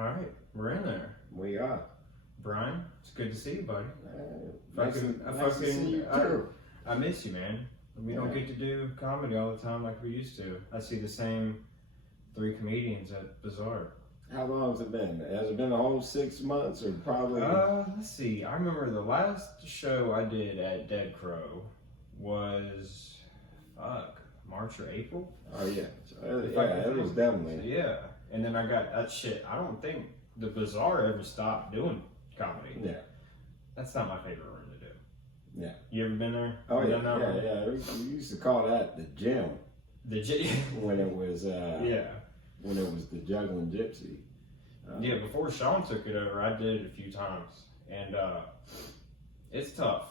All right, we're in there. We are. Brian, it's good to see you, buddy. Nice to see you too. I miss you, man. We don't get to do comedy all the time like we used to. I see the same 3 comedians at Bazaar. How long has it been? Has it been a whole 6 months or probably? Let's see. I remember the last show I did at Dead Crow was, March or April? Oh, yeah. It was definitely. Yeah. And then I got that shit. I don't think the Bazaar ever stopped doing comedy. Yeah. That's not my favorite room to do. Yeah. You ever been there? Oh, yeah. We used to call that the gym. The gym? When it was, yeah. When it was the Juggling Gypsy. Yeah, before Sean took it over, I did it a few times. And it's tough.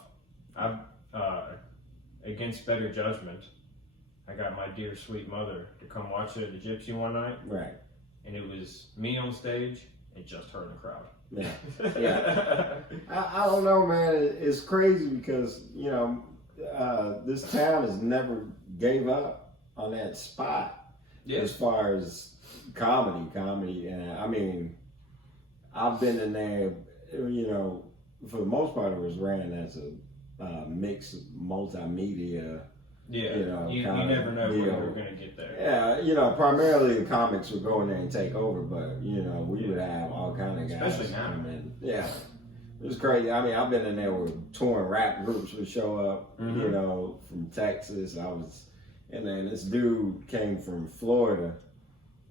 I've, against better judgment, I got my dear sweet mother to come watch it at the Gypsy one night. Right. And it was me on stage and just her in the crowd. Yeah. Yeah. I don't know, man. It's crazy because, you know, this town has never gave up on that spot as far as comedy. And I mean, I've been in there, you know, for the most part, it was ran as a mixed multimedia. Yeah, you know, you never know where you're going to get there. Yeah, you know, primarily the comics would go in there and take over, but, you know, we would have all kind of guys. Especially now. Come in. Yeah, it was crazy. I mean, I've been in there where touring rap groups would show up, you know, from Texas. I was in there, and this dude came from Florida,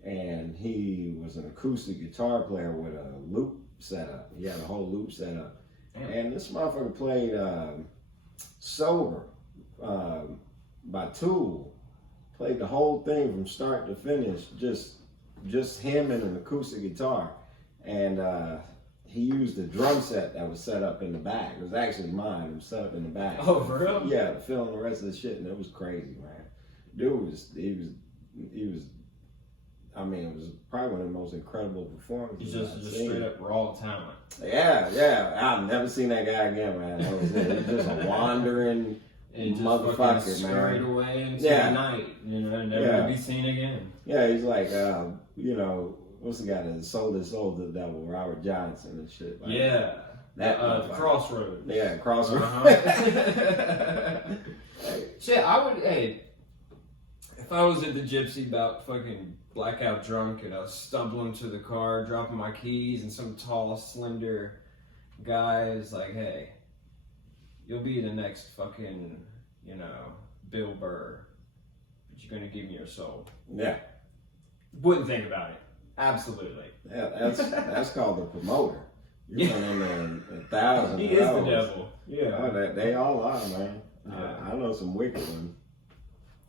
and he was an acoustic guitar player with a loop setup. He had a whole loop setup. And this motherfucker played Sober by Tool. Played the whole thing from start to finish, just him and an acoustic guitar. And he used a drum set that was set up in the back. It was actually mine. It was set up in the back. Oh, for real? Yeah, to film the rest of the shit, and it was crazy, man. Dude he was. I mean, it was probably one of the most incredible performances. He's just straight up raw talent. Yeah. I've never seen that guy again, man. He's just a wandering motherfucker, man. Straight away into the night, you know, never to be seen again. Yeah, he's like, you know, what's the guy that sold his soul to the devil, Robert Johnson and shit. Like, the Crossroads. Yeah, Crossroads. Shit, I would, if I was at the Gypsy about fucking blackout drunk and I was stumbling to the car, dropping my keys, and some tall, slender guy is like, hey, you'll be the next fucking, you know, Bill Burr, but you're gonna give me your soul. Yeah. Wouldn't think about it. Absolutely. Yeah, that's called the promoter. You're running in 1,000. He is the devil. Yeah. Oh, they all are, man. Yeah. I know some wicked ones.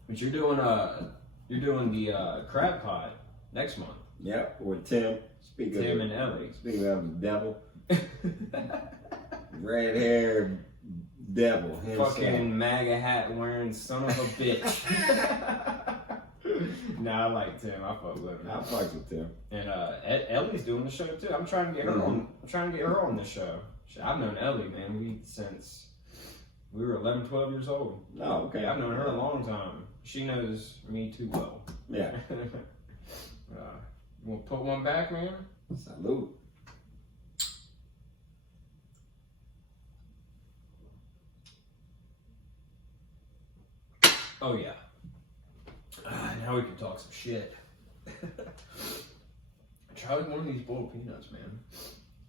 But you're doing the crab pot next month. Yep, with Tim. Tim and Ellie. Speaking of the devil. Red hair devil himself. Fucking MAGA hat wearing son of a bitch. Nah, I like Tim. I fuck with him. I fuck with Tim. And Ellie's doing the show too. I'm trying to get her on. I'm trying to get her on this show. I've known Ellie, man. Since we were 11, 12 years old. Oh, okay. I've known her a long time. She knows me too well. Yeah. You want to put one back, man? Salute. Oh, yeah. Now we can talk some shit. Try one of these boiled peanuts, man.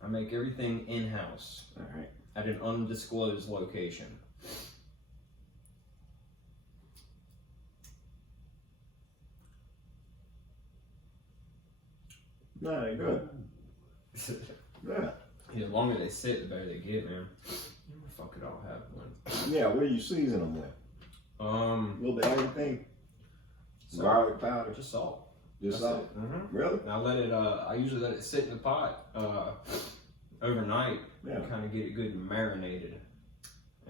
I make everything in-house. All right. At an undisclosed location. No, they're good. Yeah. The longer they sit, the better they get, man. Fuck it, I'll have one. Yeah, what do you season them with? A little bit of everything. Salt. Garlic powder. Just salt. Just salt. Mm-hmm. Really? And I usually let it sit in the pot overnight. Yeah. Kind of get it good and marinated.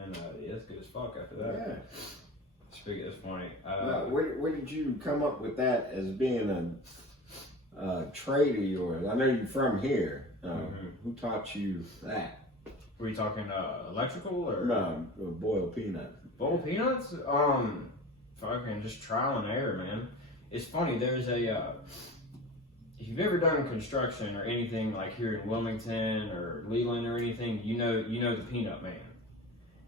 And it's good as fuck after that. Yeah. Speaking of funny. Where did you come up with that as being a trade of yours? I know you're from here. Who taught you that? Were you talking electrical or? No, boiled peanuts. Boiled peanuts? Fucking just trial and error, man. It's funny, there's a, if you've ever done construction or anything like here in Wilmington or Leland or anything, you know the Peanut Man.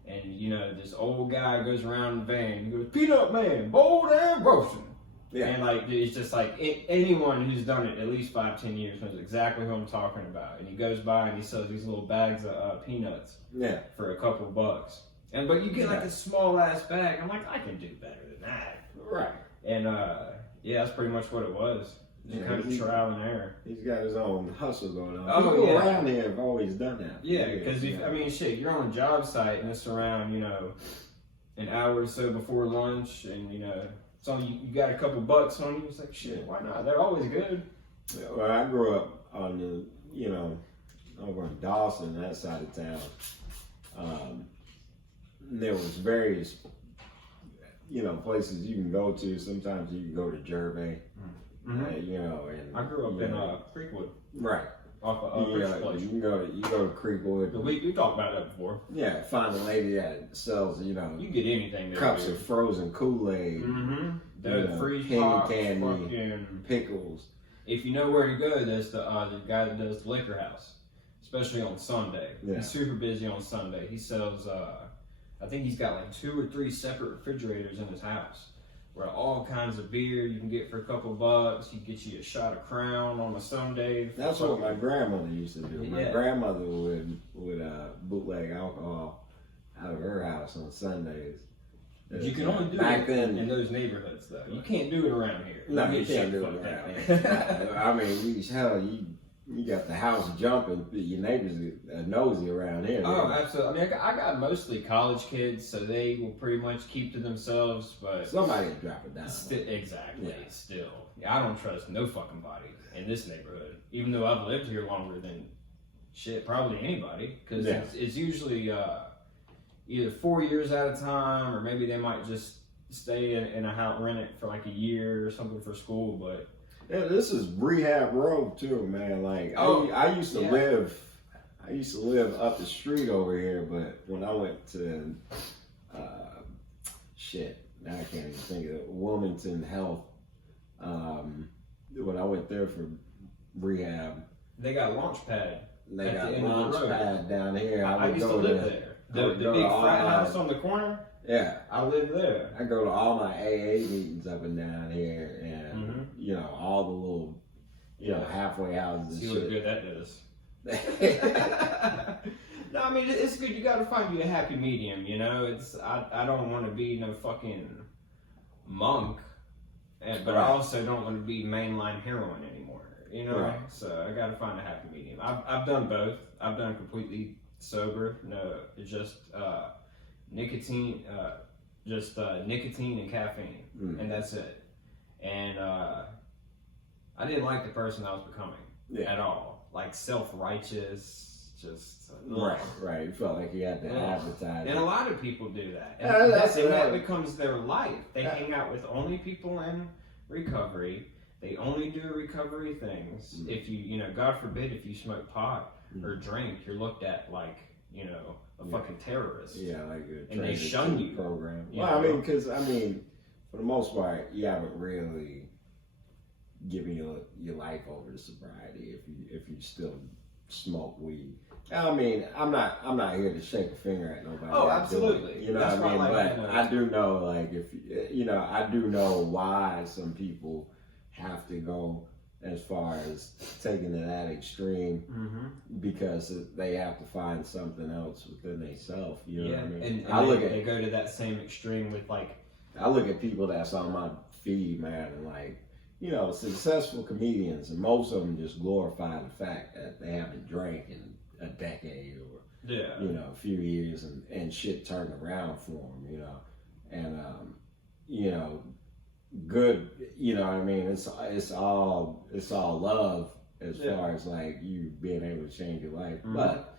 And this old guy goes around the van, he goes, Peanut Man, bold and roasting. Yeah. And like, it's just like anyone who's done it at least 5-10 years knows exactly who I'm talking about. And he goes by and he sells these little bags of peanuts for a couple bucks. But you get like a small ass bag. I'm like, I can do better than that. Right. And that's pretty much what it was. Just kind of trial and error. He's got his own hustle going on. Oh, People around here have always done that. Yeah, because shit, you're on a job site and it's around, an hour or so before lunch, and so you got a couple bucks on you. It's like, shit, why not? They're always good. Yeah, well, I grew up on the, over in Dawson, that side of town. There was various, places you can go to. Sometimes you can go to Gervais. Mm-hmm. And I grew up in Creekwood. Right. Off of you go to Creekwood. We talked about that before. Yeah, find a lady that sells, you can get anything there. Cups of frozen Kool-Aid. Mm-hmm. Freeze candy, fucking pickles. If you know where to go, there's the guy that does the liquor house, especially on Sunday. Yeah. He's super busy on Sunday. He sells, I think he's got like 2 or 3 separate refrigerators in his house. Where all kinds of beer you can get for a couple bucks. He gets you a shot of Crown on a Sunday. That's what my grandmother used to do. My grandmother would bootleg alcohol out of her house on Sundays. But you can only do it in those neighborhoods, though. You can't do it around here. No, you can't do it around here. I mean, you got the house jumping. Your neighbors are nosy around here. Oh, absolutely. I mean, I got mostly college kids, so they will pretty much keep to themselves. But somebody will drop it down. Exactly. Yeah. Still, I don't trust no fucking body in this neighborhood. Even though I've lived here longer than probably anybody, because it's usually either 4 years at a time, or maybe they might just stay in a house, rent it for like a year or something for school, but. Yeah, this is Rehab Road too, man. Like I used to live up the street over here, but when I went to now I can't even think of it, Wilmington Health. When I went there for rehab, they got launch pad. They got launch pad down here. I used to live there. The big frat house on the corner. Yeah, I live there. I go to all my AA meetings up and down here, and all the little, halfway houses. See what good that does. No, I mean it's good. You got to find you a happy medium. It's I don't want to be no fucking monk, but I also don't want to be mainline heroin anymore. Right. So I got to find a happy medium. I've done both. I've done completely sober. No, it's just. Nicotine, nicotine and caffeine, and that's it. And I didn't like the person I was becoming at all. Like self-righteous, just right. You felt like you had to advertise. And a lot of people do that. And that becomes their life. They hang out with only people in recovery. They only do recovery things. If you, God forbid, if you smoke pot or drink, you're looked at like, a fucking terrorist. Yeah, like and they shun you. Program. Well, because for the most part, you haven't really given your life over to sobriety if you still smoke weed. I'm not here to shake a finger at nobody. Oh, absolutely. That's what I mean? But I do know, like, I do know why some people have to go as far as taking it that extreme, because they have to find something else within themselves. You know what I mean? And they go to that same extreme with like. I look at people that's on my feed, man, and like, successful comedians, and most of them just glorify the fact that they haven't drank in a decade or a few years, and shit turned around for them, and good, it's all love as far as like you being able to change your life, but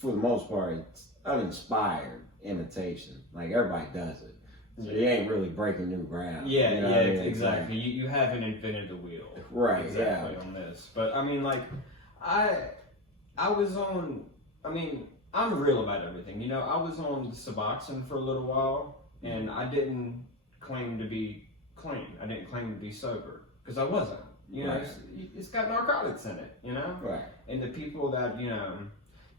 for the most part it's uninspired imitation. Like everybody does it, so you ain't really breaking new ground. Exactly. You haven't invented the wheel, right? Exactly. On this, but I was on. I'm real about everything. I was on Suboxone for a little while, and I didn't claim to be clean. I didn't claim to be sober because I wasn't. You know, it's got narcotics in it, you know? Right. And the people that, you know,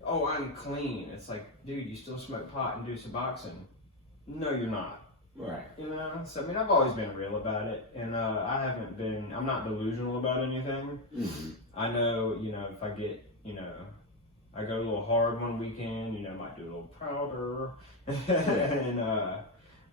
oh, I'm clean. It's like, dude, you still smoke pot and do Suboxone. No, you're not. Right. You know? So, I mean, I've always been real about it. And I'm not delusional about anything. Mm-hmm. I know, you know, if I get, you know, I go a little hard one weekend, you know, might do a little powder.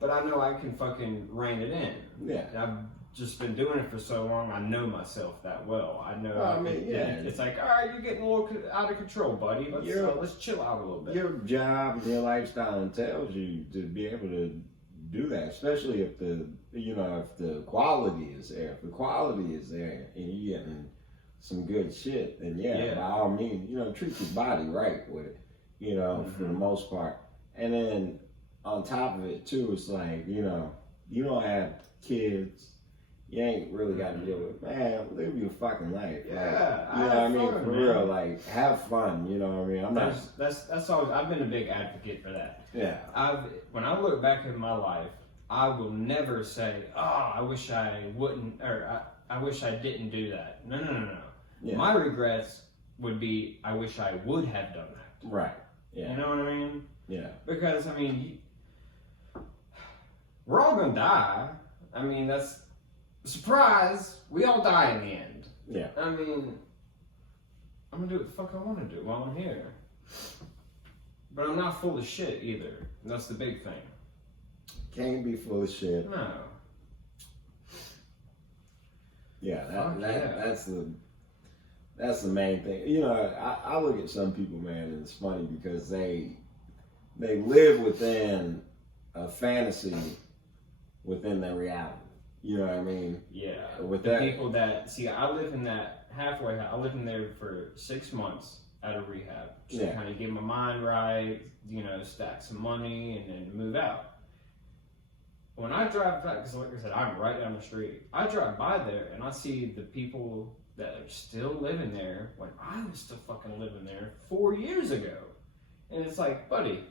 But I know I can fucking rein it in. Yeah. And I've just been doing it for so long, I know myself that well. I know. It's like, all right, you're getting a little out of control, buddy. Let's chill out a little bit. Your job and your lifestyle entails you to be able to do that, especially if the quality is there. If the quality is there and you're getting some good shit, then by all means, you know, treat your body right with it, you know, for the most part. And then on top of it too, it's like, you know, you don't have kids. You ain't really got to deal with, man, live your fucking life. Yeah, like, you know what I mean? For real, like, have fun, you know what I mean? That's always, I've been a big advocate for that. Yeah. When I look back at my life, I will never say, oh, I wish I wouldn't, or I wish I didn't do that. No. Yeah. My regrets would be, I wish I would have done that. Right. Yeah. You know what I mean? Yeah. Because, I mean, we're all going to die. I mean, that's, surprise, we all die in the end. Yeah. I mean, I'm going to do what the fuck I want to do while I'm here. But I'm not full of shit either. And that's the big thing. Can't be full of shit. No. Yeah, that's the main thing. You know, I look at some people, man, and it's funny because they live within a fantasy within their reality. You know what I mean? Yeah. With the people that see, I live in that halfway house. I lived in there for 6 months out of rehab, just to kind of get my mind right, you know, stack some money, and then move out. When I drive back, because like I said, I'm right down the street. I drive by there and I see the people that are still living there when I was still fucking living there 4 years ago. And it's like, buddy,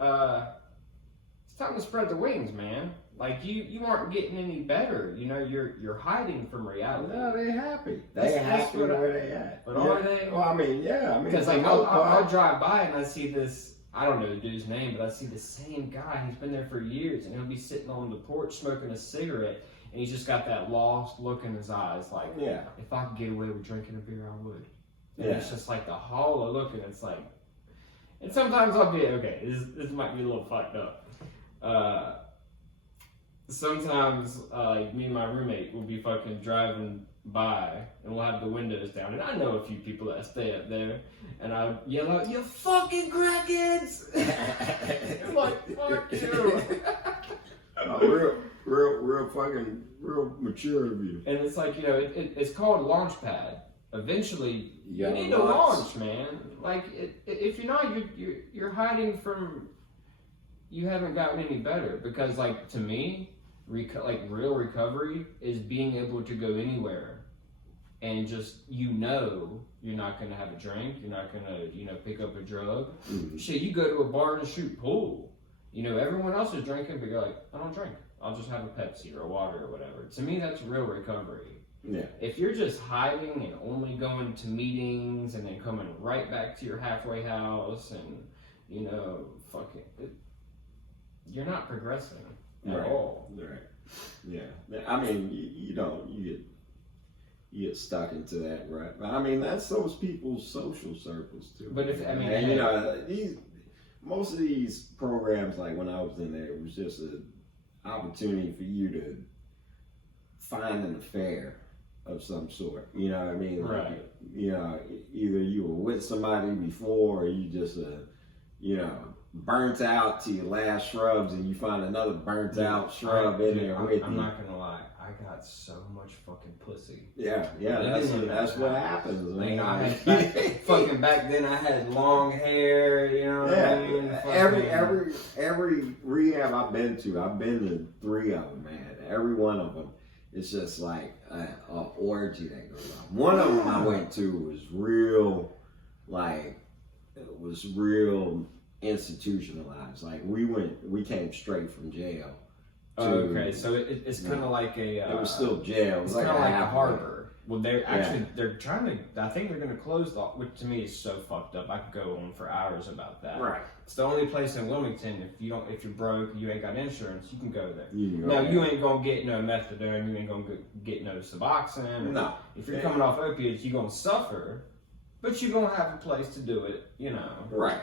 it's time to spread the wings, man. Like you aren't getting any better. You know, you're hiding from reality. No, they're happy. They're happy where they at. But are they? Well, I mean, because like I'll drive by and I see this. I don't know the dude's name, but I see the same guy. He's been there for years, and he'll be sitting on the porch smoking a cigarette, and he's just got that lost look in his eyes, like, if I could get away with drinking a beer, I would. And it's just like the hollow look, and it's like, and sometimes I'll be okay. This might be a little fucked up. Sometimes, like me and my roommate will be fucking driving by, and we'll have the windows down, and I know a few people that stay up there, and I yell out, "You fucking crackheads!" I'm like, fuck you. real mature of you. And it's like, you know, it's called Launchpad. Eventually, you need to launch, man. Like, if you're not, you're hiding from. You haven't gotten any better, because, like, to me, real recovery is being able to go anywhere and just, you know, you're not going to have a drink, you're not going to, you know, pick up a drug. Shit, you go to a bar and shoot pool. You know, everyone else is drinking, but you're like, I don't drink. I'll just have a Pepsi or a water or whatever. To me, that's real recovery. Yeah. If you're just hiding and only going to meetings and then coming right back to your halfway house and, you know, you're not progressing at all. Right. Yeah. I mean, you get stuck into that, right? I mean, that's those people's social circles too. But you know, most of these programs, like when I was in there, it was just an opportunity for you to find an affair of some sort. You know what I mean? Right. Like, you know, either you were with somebody before, or you just, you know, burnt out to your last shrubs, and you find another burnt out shrub in there with you. I'm not gonna lie, I got so much fucking pussy. Yeah, that's what happens. Like, I had back then I had long hair, you know what I mean? Every rehab I've been to 3 of them, man. Every one of them, it's just like an orgy that goes on. One of them I went to was real institutionalized. Like we came straight from jail. Okay, so it's kind of like a. It was still jail. It was like a harbor. Well, they're trying to. I think they're going to close the, which to me is so fucked up. I could go on for hours about that. Right. It's the only place in Wilmington. If you're broke, you ain't got insurance, you can go there. You ain't gonna get no methadone. You ain't gonna get no Suboxone. No. If you're coming off opiates, you're gonna suffer, but you're gonna have a place to do it. Right.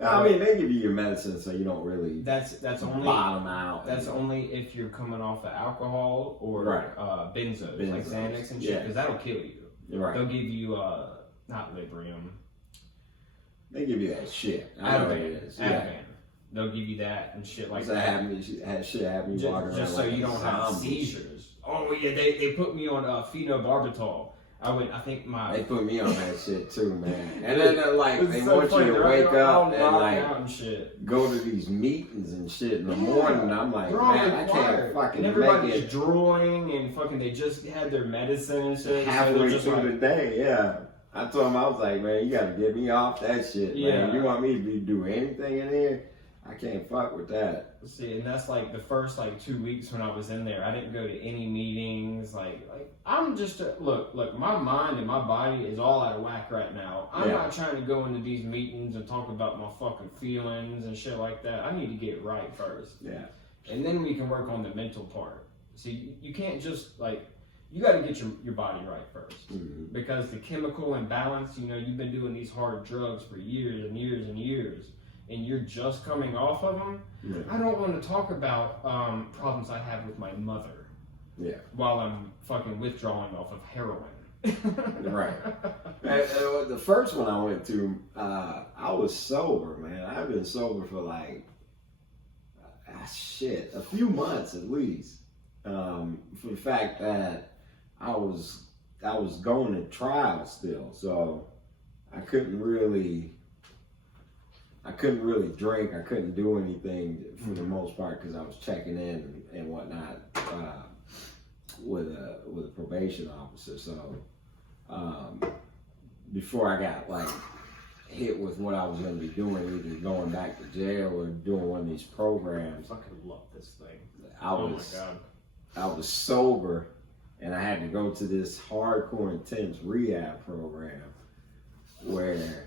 I mean, they give you your medicine so you don't really that's only bottom out. That's only if you're coming off of alcohol or benzos like Xanax and shit, because that'll kill you. Right. They'll give you not Librium. They give you that shit. I know what it is. Ativan. They'll give you that and shit like that. Having you walking around just so you don't have seizures. Oh yeah, they put me on phenobarbital. I think they put me on that shit too, man. And then they want you to wake up and go to these meetings and shit in the morning. And I'm like, man, I can't fucking and everybody's make it. Drooling and fucking they just had their medicine and shit. Halfway through the day, yeah. I told him, I was like, man, you gotta get me off that shit, man. You want me to do anything in here? I can't fuck with that. See, and that's like the first 2 weeks when I was in there. I didn't go to any meetings. I'm just look. My mind and my body is all out of whack right now. I'm not trying to go into these meetings and talk about my fucking feelings and shit like that. I need to get right first. Yeah. And then we can work on the mental part. See, you can't just you got to get your body right first, because the chemical imbalance. You've been doing these hard drugs for years and years and years. And you're just coming off of them. Yeah. I don't want to talk about problems I have with my mother. Yeah. While I'm fucking withdrawing off of heroin. Right. The first one I went to, I was sober, man. I've been sober for a few months at least. For the fact that I was going to trial still, so I couldn't really drink. I couldn't do anything for the most part because I was checking in and whatnot with a probation officer. So before I got hit with what I was going to be doing, either going back to jail or doing one of these programs, I fucking love this thing. I was sober, and I had to go to this hardcore intense rehab program where.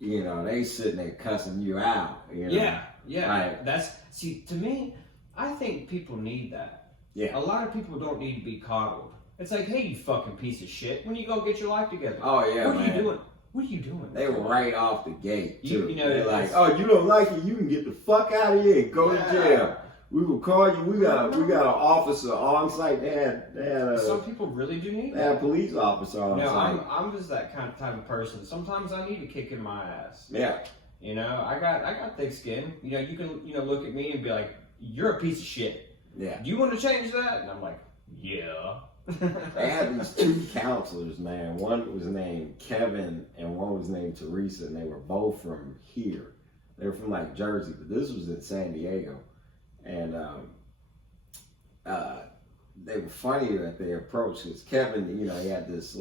They sitting there cussing you out. Yeah. To me, I think people need that. Yeah. A lot of people don't need to be coddled. It's like, hey, you fucking piece of shit. When you go get your life together? Oh, yeah, What are you doing? What are you doing? They were right off the gate, too. They're like, oh, you don't like it? You can get the fuck out of here and go to jail. We will call you. We got an officer on site. They had some people really do need that. They had a police officer on site. I'm just that type of person. Sometimes I need a kick in my ass. Yeah. I got thick skin. You can look at me and be like, you're a piece of shit. Yeah. Do you want to change that? And I'm like, yeah. They had these two counselors, man. One was named Kevin and one was named Teresa, and they were both from here. They were from Jersey, but this was in San Diego. And they were funny that they approached, because Kevin, he had this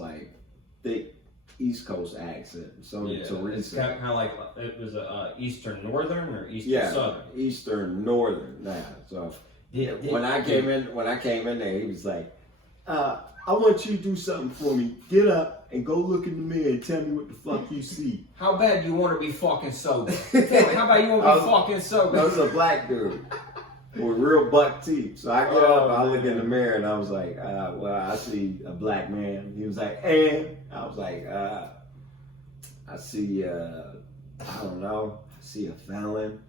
thick East Coast accent. So did Teresa. It's kind of like it was a Eastern Northern or Eastern Southern. Eastern Northern. Yeah. So when I came in there, he was like, "I want you to do something for me. Get up and go look in the mirror and tell me what the fuck you see." How bad do you want to be fucking sober? How about you want to be fucking sober? That was a black dude. With real buck teeth. So I get up, I look in the mirror, and I was like, well, I see a black man. He was like, and? I was like, I see, I don't know, I see a felon,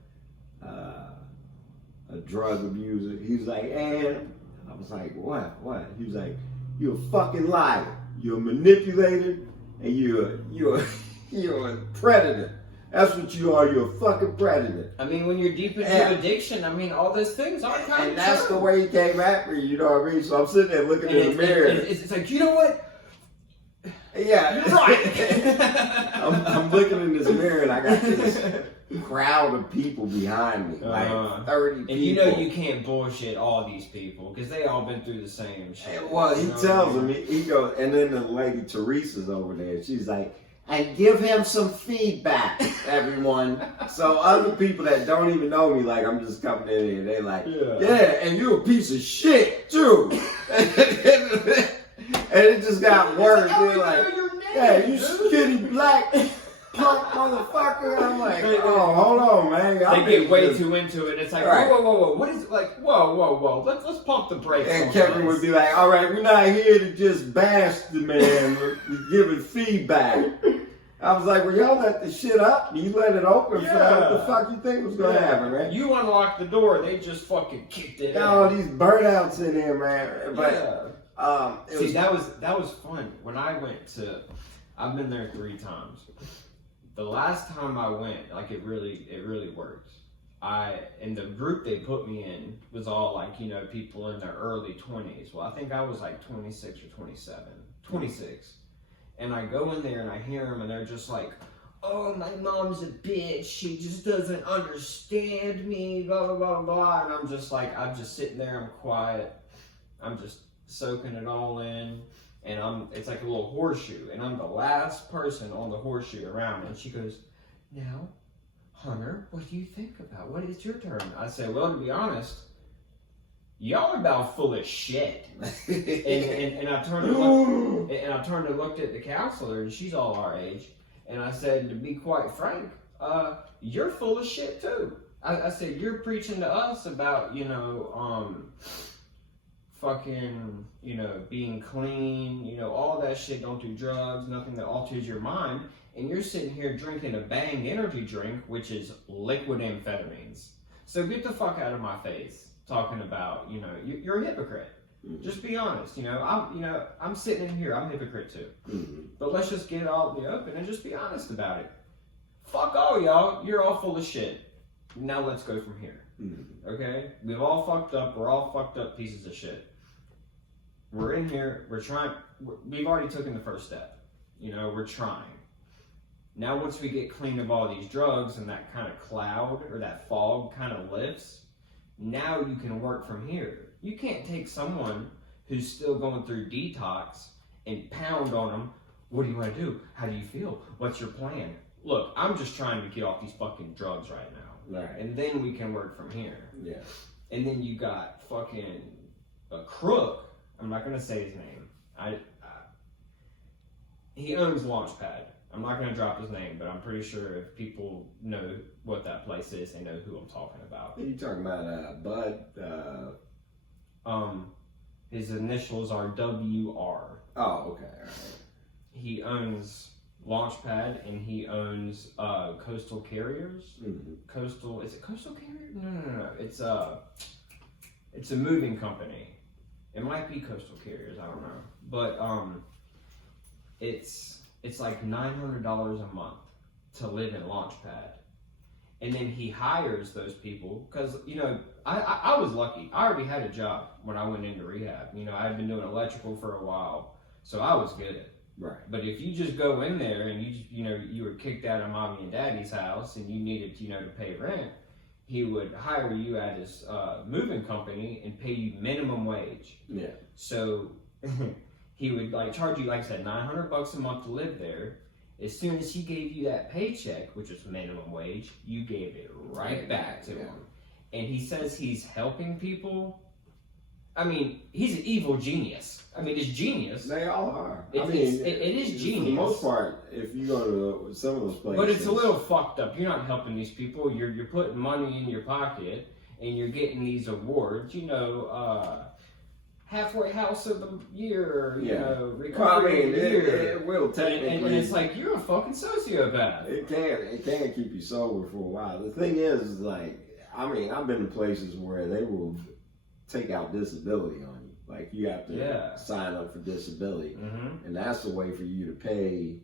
a drug abuser. He was like, and? I was like, what? He was like, you're a fucking liar. You're a manipulator, and you're a predator. That's what you are. You're a fucking predator. I mean, when you're deep into addiction, all those things are kind of And that's the way he came at me, you know what I mean? So I'm sitting there looking in the mirror. It's like, you know what? Yeah. You're right. I'm looking in this mirror, and I got this crowd of people behind me, 30 people. And you can't bullshit all these people, because they all been through the same shit. Well, he tells them, he goes, and then the lady Teresa's over there. She's like, and give him some feedback, everyone. So other people that don't even know me, I'm just coming in here, they like, yeah, and you're a piece of shit, too. And it just got worse. Like, They're like, "Yeah, you skinny black punk motherfucker." I'm like, "Oh, hold on, man." They get way too into it. It's like, whoa. What is it? Like, whoa. Let's pump the brakes. And Kevin would be like, "All right, we're not here to just bash the man. We're giving feedback." I was like, "Well, y'all let the shit up. You let it open for that. What the fuck you think was gonna happen, man?" You unlocked the door. They just fucking kicked it. All these burnouts in here, man. But that was fun. When I went to, I've been there 3 times. The last time I went, like it really worked. And the group they put me in was all like, you know, people in their early 20s. Well, I think I was like 26 or 27, 26. And I go in there and I hear them and they're just like, "Oh, my mom's a bitch. She just doesn't understand me, blah, blah, blah, blah." And I'm just like, I'm just sitting there, I'm quiet. I'm just soaking it all in. And it's like a little horseshoe. And I'm the last person on the horseshoe around. And she goes, "Now, Hunter, what do you think about? What is your turn?" I said, "Well, to be honest, y'all are about full of shit." and I turned and looked at the counselor, and she's all our age. And I said, "To be quite frank, you're full of shit too." I said, "You're preaching to us about, you know, fucking, you know, being clean, you know, all that shit. Don't do drugs, nothing that alters your mind. And you're sitting here drinking a Bang energy drink, which is liquid amphetamines. So get the fuck out of my face talking about, you know, you're a hypocrite. Just be honest. You know, I'm sitting in here. I'm a hypocrite too. But let's just get it all in the open and just be honest about it. Fuck all y'all. You're all full of shit. Now let's go from here. Okay? We've all fucked up. We're all fucked up pieces of shit. We're in here. We've already taken the first step. You know, we're trying. Now once we get clean of all these drugs and that kind of cloud or that fog kind of lifts, now you can work from here. You can't take someone who's still going through detox and pound on them. What do you want to do? How do you feel? What's your plan? Look, I'm just trying to get off these fucking drugs right now. Right. And then we can work from here. Yeah. And then you got fucking a crook. I'm not going to say his name. He owns Launchpad. I'm not going to drop his name, but I'm pretty sure if people know what that place is, they know who I'm talking about. What are you talking about? Bud? His initials are WR. Oh, okay. All right. He owns Launchpad and he owns Coastal Carriers. Coastal, is it Coastal Carriers? No. It's a moving company. It might be Coastal Carriers, I don't know. But it's like $900 a month to live in Launchpad. And then he hires those people because, you know, I was lucky. I already had a job when I went into rehab. You know, I had been doing electrical for a while, so I was good at it. Right. But if you just go in there and you were kicked out of mommy and daddy's house and you needed, you know, to pay rent, he would hire you at his moving company and pay you minimum wage. Yeah. So he would like charge you, like I said, $900 a month to live there. As soon as he gave you that paycheck, which was minimum wage, you gave it right back to him. And he says he's helping people. I mean, he's an evil genius. I mean, it's genius. They all are. It is genius. For the most part, if you go to some of those places. But it's a little fucked up. You're not helping these people. You're putting money in your pocket and you're getting these awards. You know, halfway house of the year. You know, recovery of the year. It will technically. And it's like you're a fucking sociopath. It can keep you sober for a while. The thing is, like, I mean, I've been in places where they will take out disability on you. Like, you have to sign up for disability, and that's the way for you to pay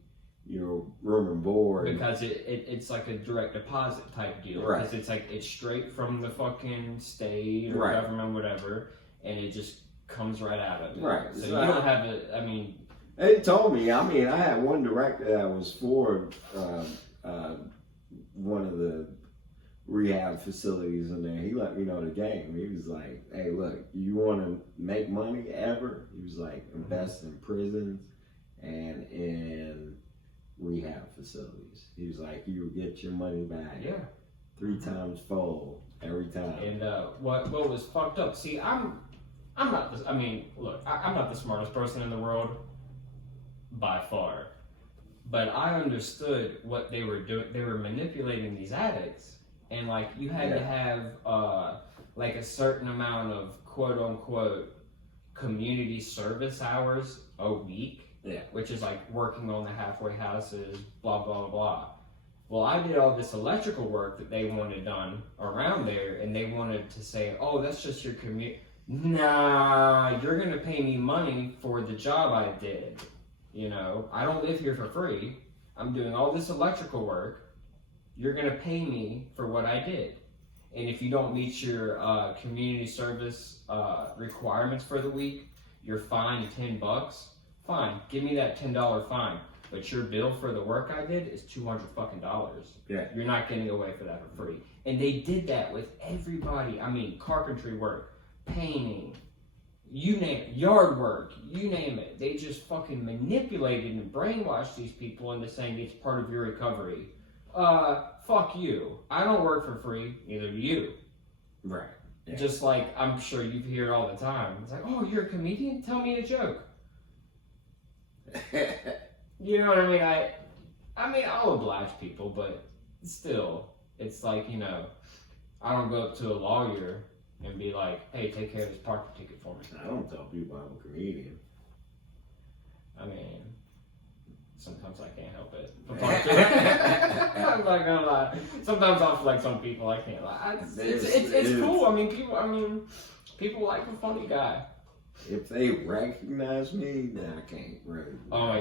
your room and board. Because it's like a direct deposit type deal. Right. Because it's like it's straight from the fucking state or government, whatever, and it just comes right out of it. Right. So you don't have to. I mean, they told me. I mean, I had one director that was for one of the rehab facilities in there. He let me know the game. He was like, "Hey, look, you want to make money ever?" He was like, "Invest in prisons and in rehab facilities." He was like, "You will get your money back 3 times fold every time." And what was fucked up? See, I'm not this. I mean, look, I'm not the smartest person in the world by far, but I understood what they were doing. They were manipulating these addicts, and like you had to have like a certain amount of quote unquote community service hours a week, which is like working on the halfway houses, blah blah blah. Well, I did all this electrical work that they wanted done around there, and they wanted to say, "Oh, that's just your commute." Nah, you're gonna pay me money for the job I did. You know, I don't live here for free. I'm doing all this electrical work. You're gonna pay me for what I did. And if you don't meet your community service requirements for the week, you're fined $10. Fine, give me that $10 fine. But your bill for the work I did is $200 fucking. Yeah. You're not getting away for that for free. And they did that with everybody. I mean, carpentry work, painting, you name it, yard work, you name it. They just fucking manipulated and brainwashed these people into saying it's part of your recovery. Fuck you. I don't work for free, neither do you. Right. Yeah. Just like I'm sure you hear all the time. It's like, oh, you're a comedian? Tell me a joke. You know what I mean? I mean, I'll oblige people, but still, it's like, you know, I don't go up to a lawyer and be like, hey, take care of this parking ticket for me. I don't tell people I'm a comedian. I mean, sometimes I can't help it. I'm not gonna lie. Sometimes I feel like some people I can't lie. It's cool. I mean, people like a funny guy. If they recognize me, then I can't really. Oh,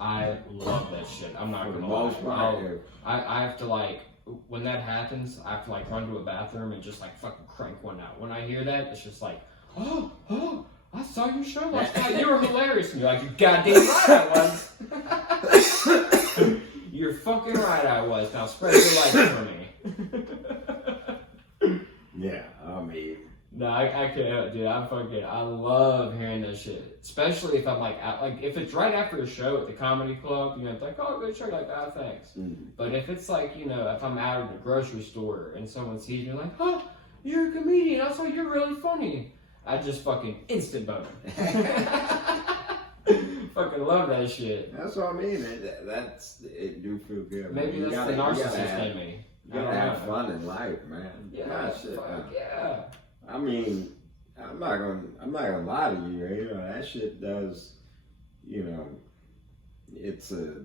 I love that shit. I'm not For the gonna lie. most part, I have to like, when that happens, I have to like run to a bathroom and just like fucking crank one out. When I hear that, it's just like, oh, I saw your show last night. You were hilarious. And you're like, you're goddamn right I was. You're fucking right I was. Now spread your light for me. Yeah, I mean. No, I can't, dude. I love hearing that shit. Especially if I'm like, if it's right after a show at the comedy club, you know, it's like, oh, good show, like, ah, thanks. Mm-hmm. But if it's like, you know, if I'm out at the grocery store and someone sees me like, oh, you're a comedian, I saw you're really funny. I just fucking instant boner. Fucking love that shit. That's what I mean. It do feel good. Maybe that's the narcissist in me. You gotta have fun in life, man. Yeah, yeah. I mean, I'm not gonna lie to you. You know, that shit does. You know, it's a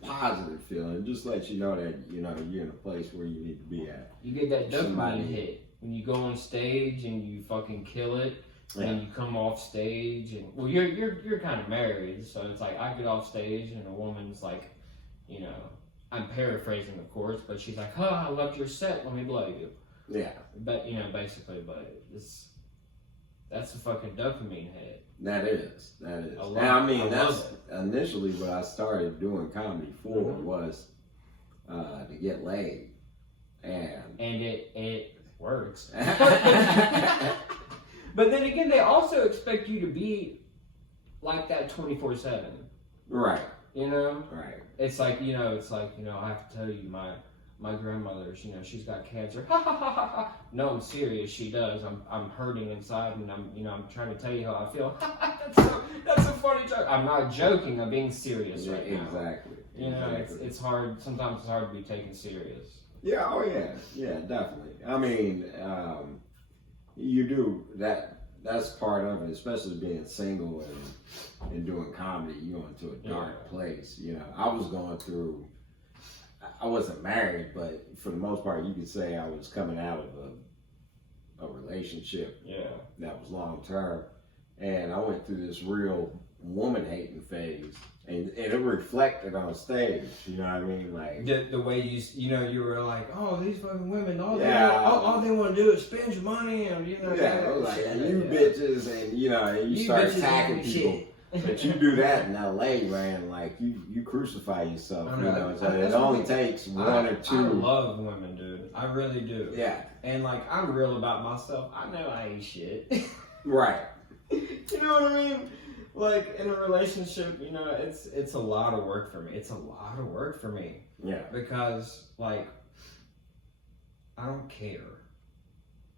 positive feeling. It just lets you know that you're in a place where you need to be at. You get that dopamine hit when you go on stage and you fucking kill it, and you come off stage and well, you're kind of married, so it's like I get off stage and a woman's like, you know, I'm paraphrasing of course, but she's like, oh, I loved your set. Let me blow you. Yeah. But, you know, basically, that's a fucking dopamine hit. That is. That's initially what I started doing comedy for was to get laid. And it works. But then again, they also expect you to be like that 24/7. Right. You know? Right. It's like, you know, I have to tell you, my grandmother's, you know, she's got cancer. Ha ha ha ha ha. No, I'm serious. She does. I'm hurting inside, and I'm trying to tell you how I feel. That's a funny joke. I'm not joking. I'm being serious right now. Exactly. You know, it's hard. Sometimes it's hard to be taken serious. Yeah. Oh yeah. Yeah. Definitely. I mean, you do that. That's part of it, especially being single and doing comedy. You go into a dark place. You know, I was going through. I wasn't married, but for the most part, you could say I was coming out of a relationship that was long term, and I went through this real woman-hating phase, and it reflected on stage. You know what I mean? Like the way you were like, oh, these fucking women, all they want to do is spend money, and you know, bitches, and you know, and you start attacking people. But you do that in LA, man, like you crucify yourself, you know, so it only takes one or two. I love women, dude. I really do. Yeah. And like, I'm real about myself. I know I ain't shit. Right. You know what I mean? Like, in a relationship, you know, it's a lot of work for me. It's a lot of work for me. Yeah. Because, like, I don't care.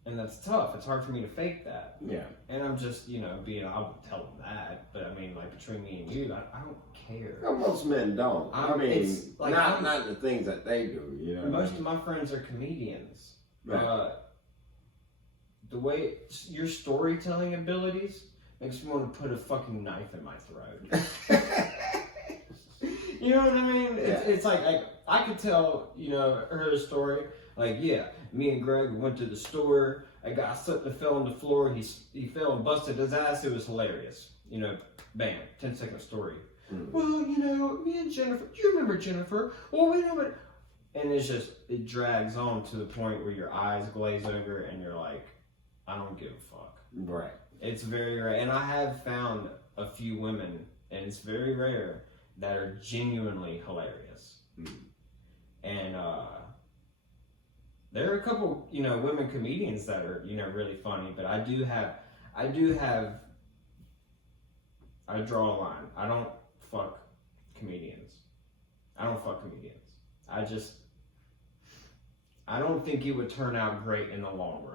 And that's tough. It's hard for me to fake that. Yeah. And I'm just, I would tell them that. But I mean, like, between me and you, I don't care. Well, most men don't. I mean, it's like, not the things that they do, you know. Most of my friends are comedians. Right. The way your storytelling abilities makes me want to put a fucking knife in my throat. You know what I mean? Yeah. It's like I could tell, her story. Like, yeah, me and Greg went to the store. A guy slipped and fell on the floor. He fell and busted his ass. It was hilarious. Bam, 10-second story. Mm. Well, me and Jennifer. Do you remember Jennifer? Well, we know it. And it drags on to the point where your eyes glaze over and you're like, I don't give a fuck. Right. It's very rare. And I have found a few women, and it's very rare, that are genuinely hilarious. Mm. And there are a couple, women comedians that are, really funny, but I draw a line. I don't fuck comedians. I don't think it would turn out great in the long run.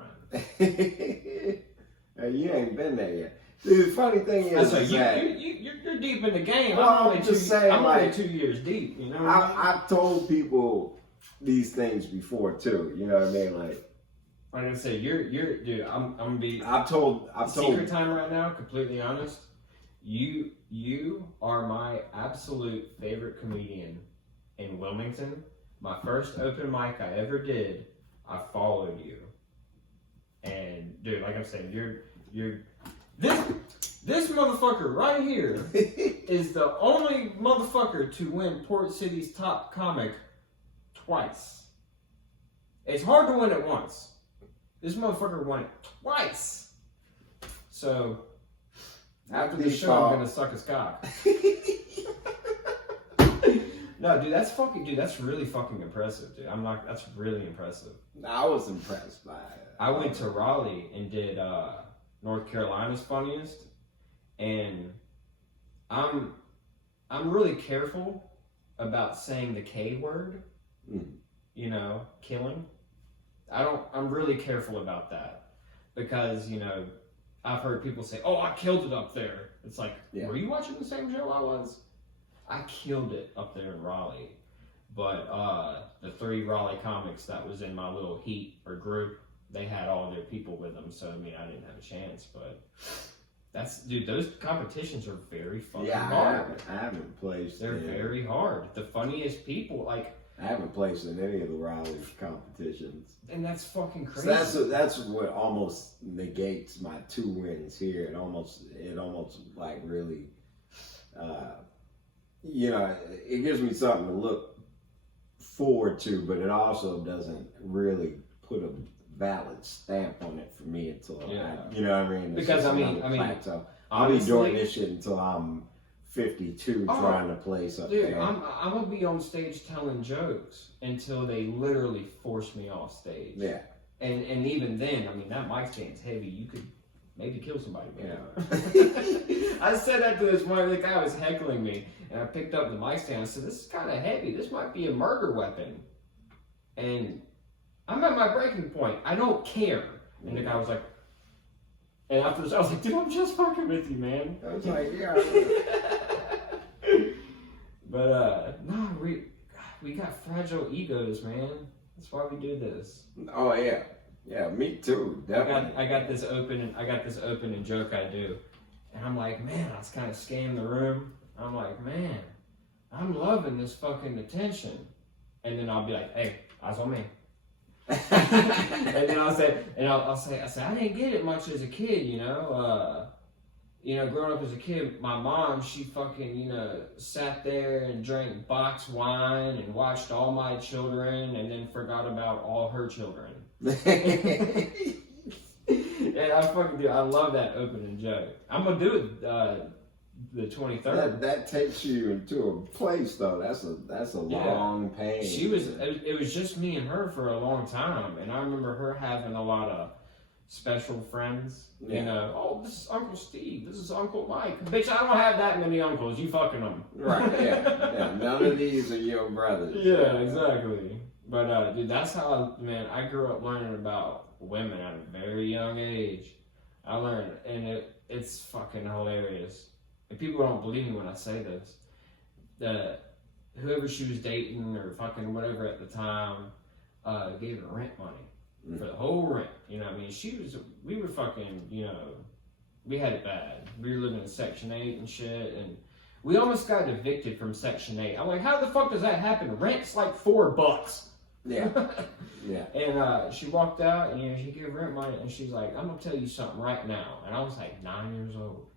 You ain't been there yet. Dude, the funny thing is, you're deep in the game. Well, I'm only 2 years deep. I've told people these things before too. You know what I mean? Like I say, you're dude. I'm gonna be. I've told. Secret time right now. Completely honest. You are my absolute favorite comedian in Wilmington. My first open mic I ever did, I followed you. And dude, like I'm saying, you're this motherfucker right here is the only motherfucker to win Port City's top comic twice. It's hard to win it once. This motherfucker won it twice. So after the show, I'm gonna suck his cock. No, dude, that's really fucking impressive, dude. That's really impressive. I was impressed by it. I went to Raleigh and did North Carolina's Funniest, and I'm really careful about saying the K word, killing. I'm really careful about that because, I've heard people say, oh, I killed it up there. It's like, Were you watching the same show I was? I killed it up there in Raleigh. But the 3 Raleigh comics that was in my little heat or group, they had all their people with them. So, I didn't have a chance. But those competitions are very fucking hard. I haven't placed. They're very hard. The funniest people, I haven't placed in any of the Raleigh competitions. And that's fucking crazy. So that's what almost negates my 2 wins here. It almost like really, it gives me something to look forward to, but it also doesn't really put a valid stamp on it for me until you know what I mean? It's because so I'll be doing this shit until I'm 52 trying to place up there. I'm gonna be on stage telling jokes until they literally force me off stage. Yeah. And even then, that mic stand's heavy. You could maybe kill somebody. Yeah. I said that to this one, the guy was heckling me, and I picked up the mic stand. I said, "This is kind of heavy. This might be a murder weapon." And I'm at my breaking point. I don't care. And the guy was like, and after this, I was like, dude, I'm just fucking with you, man. I was like, yeah. But, no, we got fragile egos, man. That's why we do this. Oh, yeah. Yeah, me too. Definitely. I got this open and joke I do. And I'm like, man, I was kind of scanning the room. I'm like, man, I'm loving this fucking attention. And then I'll be like, hey, eyes on me. And then I'll say, I didn't get it much as a kid, growing up as a kid, my mom, she fucking, sat there and drank box wine and watched all my children and then forgot about all her children. And I love that opening joke. I'm gonna do it the 23rd. That takes you into a place though. That's a long pain. It was just me and her for a long time, and I remember her having a lot of special friends. Oh, this is Uncle Steve. This is Uncle Mike. Bitch, I don't have that many uncles. You fucking them. Right? Yeah. None of these are your brothers. Yeah, exactly. But dude, that's how I grew up learning about women at a very young age. I learned, and it's fucking hilarious. And people don't believe me when I say this. Whoever she was dating or fucking whatever at the time gave her rent money for the whole rent. You know what I mean? We were fucking, you know, we had it bad. We were living in Section 8 and shit, and we almost got evicted from Section 8. I'm like, how the fuck does that happen? Rent's like $4. Yeah. Yeah. And she walked out, and you know, she gave rent money, and she's like, I'm gonna tell you something right now. And I was like 9 years old.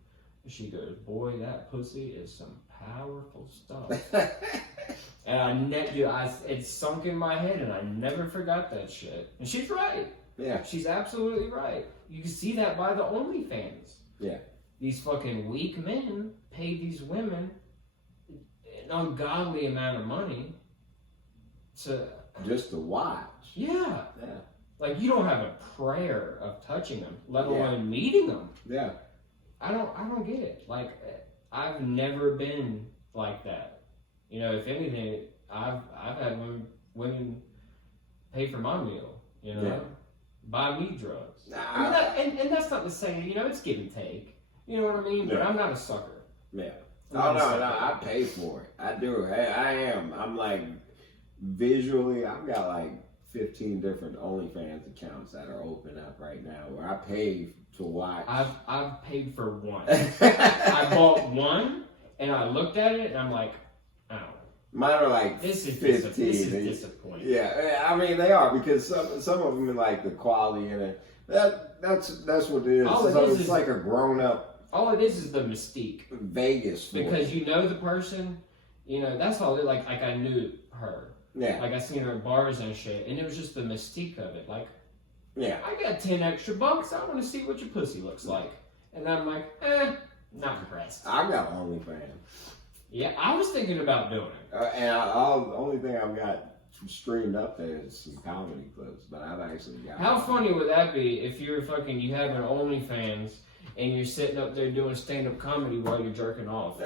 And she goes, boy, that pussy is some powerful stuff. And it sunk in my head, and I never forgot that shit. And she's right. Yeah. She's absolutely right. You can see that by the OnlyFans. Yeah. These fucking weak men pay these women an ungodly amount of money to just to watch. Yeah. Yeah. Like, you don't have a prayer of touching them, let alone meeting them. Yeah. I don't get it. Like, I've never been like that. You know, if anything, I've had women pay for my meal. You know, buy me drugs. I mean, and that's not to say, you know, it's give and take. You know what I mean? But I'm not a sucker. Yeah. Oh no, I pay for it. I do. I am. I'm like, visually, I've got like 15 different OnlyFans accounts that are open up right now where I pay to watch. I've paid for one. I bought one and I looked at it and I'm like, oh. Mine are like this is 15. This is disappointing. Yeah, I mean they are because some of them like the quality in it. That's what it is. It's like a grown up. All it is the mystique. Vegas. Because you know the person, you know, that's all it like I knew her. Yeah. Like I seen her at bars and shit, and it was just the mystique of it. Like, yeah, I got 10 extra bucks. I want to see what your pussy looks like. And I'm like, not impressed. I got OnlyFans. Yeah, I was thinking about doing it. The only thing I've got streamed up there is some comedy clips, but I've actually got. How funny would that be if you have an OnlyFans and you're sitting up there doing stand-up comedy while you're jerking off?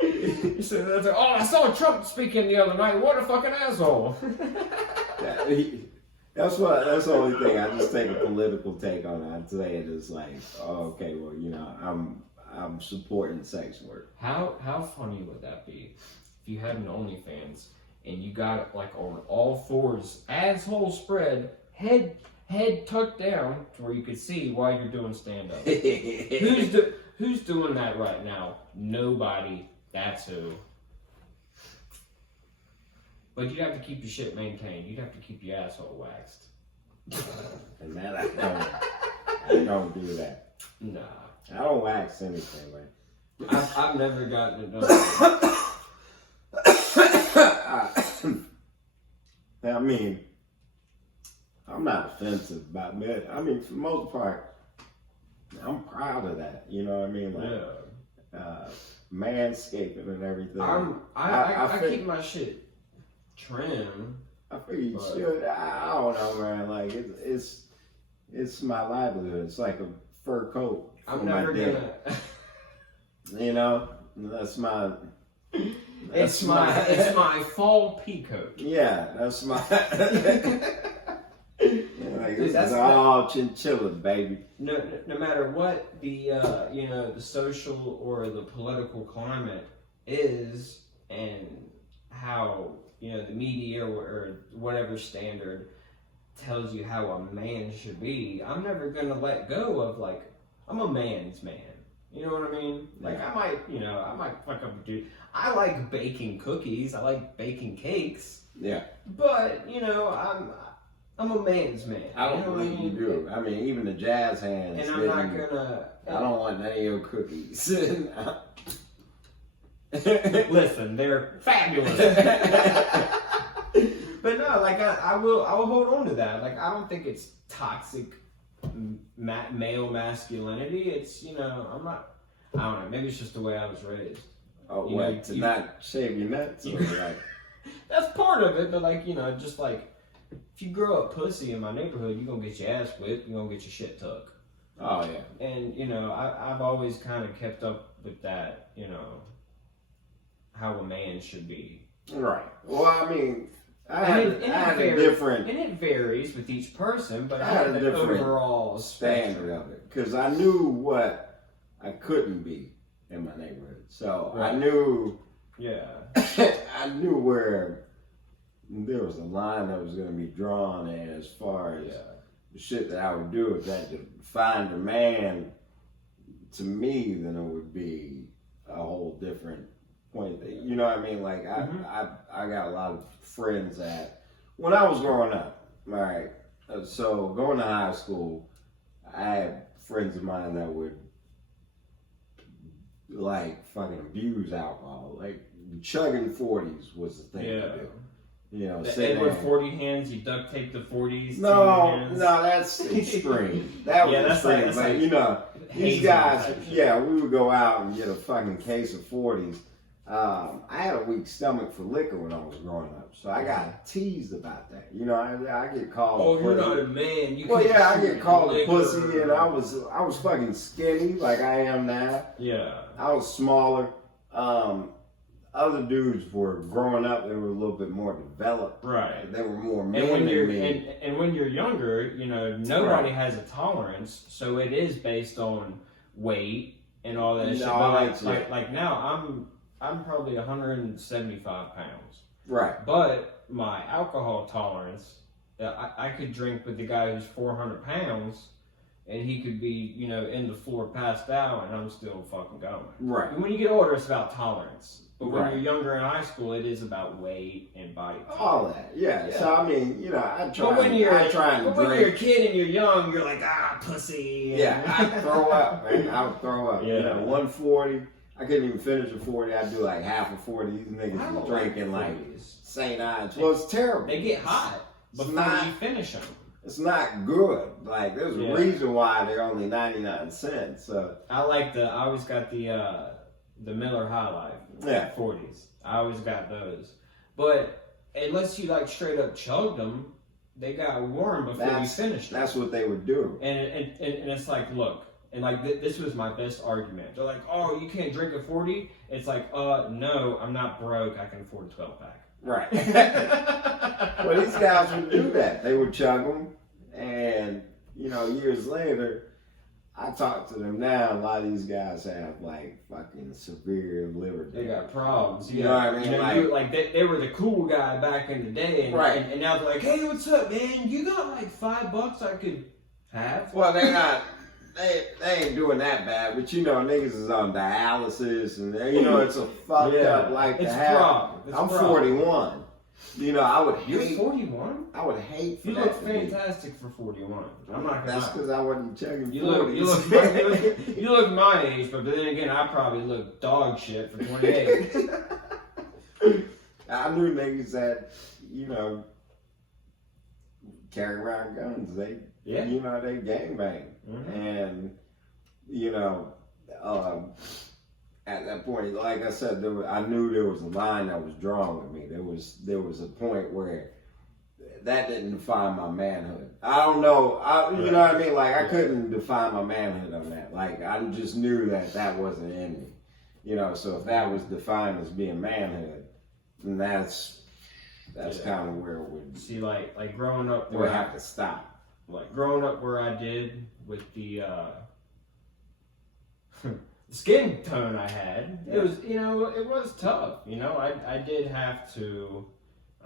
You said, oh, I saw Trump speaking the other night. What a fucking asshole. That's the only thing. I just take a political take on it. I'd say it is like, oh, okay, well, you know, I'm supporting sex work. How funny would that be if you had an OnlyFans and you got it like on all fours, asshole spread, head tucked down to where you could see while you're doing stand-up? Who's doing that right now? Nobody. That's who. But you'd have to keep your shit maintained. You'd have to keep your asshole waxed. And that I don't do that. Nah. I don't wax anything, man. I've never gotten it done. I mean, I'm not offensive about it. I mean, for the most part, I'm proud of that. You know what I mean? Like, manscaping and everything. I keep my shit trim. I figure you should. I don't know, man. Like it's my livelihood. It's like a fur coat. I'm never gonna. You know, that's my. It's my fall pea coat. Yeah, that's my. Like, this is all chinchillas, baby. No matter what the the social or the political climate is, and how the media or whatever standard tells you how a man should be, I'm never gonna let go of like I'm a man's man. You know what I mean? Like I might fuck up a dude. I like baking cookies. I like baking cakes. Yeah. But I'm a man's man. I don't believe you do. I mean, even the jazz hands. And I'm not gonna. I don't want any of your cookies. Listen, they're fabulous. But no, like I will hold on to that. Like I don't think it's toxic male masculinity. It's I'm not. I don't know. Maybe it's just the way I was raised. Oh, to not shave your nuts? Right. That's part of it, but just like. If you grow up pussy in my neighborhood, you're going to get your ass whipped, you're going to get your shit took. Oh, yeah. And, I've always kind of kept up with that, how a man should be. Right. Well, I mean, I had a different, and it varies with each person, but I had a different overall standard of it because I knew what I couldn't be in my neighborhood. So Right. I knew, Yeah. I knew where there was a line that was going to be drawn as far as the shit that I would do if I had to find a man. To me, then it would be a whole different point. You know what I mean? Like I got a lot of friends that when I was growing up, all right. So going to high school, I had friends of mine that would like fucking abuse alcohol. Like chugging 40s was the thing to do. You know, the Edward 40 hands, you duct tape the 40s. No, that's extreme. That was extreme. That's like, you know, these guys, we would go out and get a fucking case of 40s. I had a weak stomach for liquor when I was growing up, so I got teased about that. You know, I get called. Oh, you're not a man. I get called a pussy, and I was fucking skinny like I am now. Yeah, I was smaller. Other dudes were growing up; they were a little bit more developed. Right. They were more men than me. And when you're younger, you know, nobody has a tolerance, so it is based on weight and all that shit. But like now, I'm probably 175 pounds. Right. But my alcohol tolerance, I could drink with the guy who's 400 pounds, and he could be, you know, in the floor passed out, and I'm still fucking going. Right. And when you get older, it's about tolerance. But when you're younger in high school, it is about weight and body type. All that, yeah. So I mean, you know, I try and when you're a drink. kid and you're young, you're like, pussy. Yeah, I throw up, man. I would throw up. Yeah. You know, 140. I couldn't even finish a 40. I'd do like half a 40. These niggas were drinking like St. Ives. Well, it's terrible. They get hot before you finish them. It's not good. Like, there's a reason why they're only 99 cents. So I always got the Miller High Life. 40s. I always got those. But unless you like straight up chugged them, they got warm before you finished them. That's what they would do. And it's like, look, and like this was my best argument. They're like, oh, you can't drink a 40? It's like, no, I'm not broke. I can afford a 12 pack. Right. Well, these guys would do that. They would chug them, and you know, years later, I talk to them now. A lot of these guys have like fucking severe liver damage. They got problems. You know what I mean? You know, they were the cool guy back in the day, and, and now they're like, hey, what's up, man? You got like $5 I could have? Well, they're not. They ain't doing that bad, but you know, niggas is on dialysis, and you know, it's a fucked up life to have. I'm 41. You know, I would hate. You're 41? I would hate for you that. You look fantastic for 41. I'm not gonna That's because I wasn't checking. You look my age, but then again, I probably look dog shit for 28. I knew niggas that, you know, carry around guns. They, you know, they gangbang. And, you know, at that point, like I said, I knew there was a line that was drawn with me. There was a point where that didn't define my manhood. I don't know. You know what I mean? Like, I couldn't define my manhood on that. Like, I just knew that wasn't in me. You know, so if that was defined as being manhood, then that's kind of where it would... See, like growing up... It would have to stop. Like, growing up where I did with the skin tone I had, it was, you know, it was tough. You know, I did have to...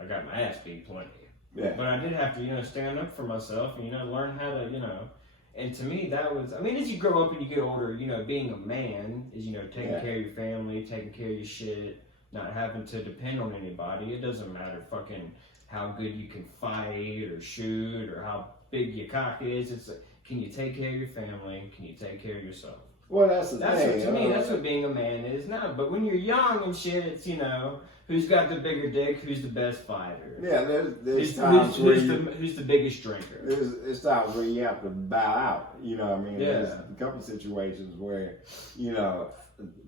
I got my ass beat plenty. Yeah. But I did have to, you know, stand up for myself and, you know, learn how to, you know... And to me, that was... I mean, as you grow up and you get older, you know, being a man is, you know, taking care of your family, taking care of your shit, not having to depend on anybody. It doesn't matter fucking how good you can fight or shoot or how big your cock is. It's like, can you take care of your family? Can you take care of yourself? Well, that's the thing. To me, that's what being a man is now. But when you're young and shit, it's, you know, who's got the bigger dick, who's the best fighter. Yeah, there's times where who's the biggest drinker. There's times where you have to bow out. You know what I mean? Yeah. There's a couple situations where, you know,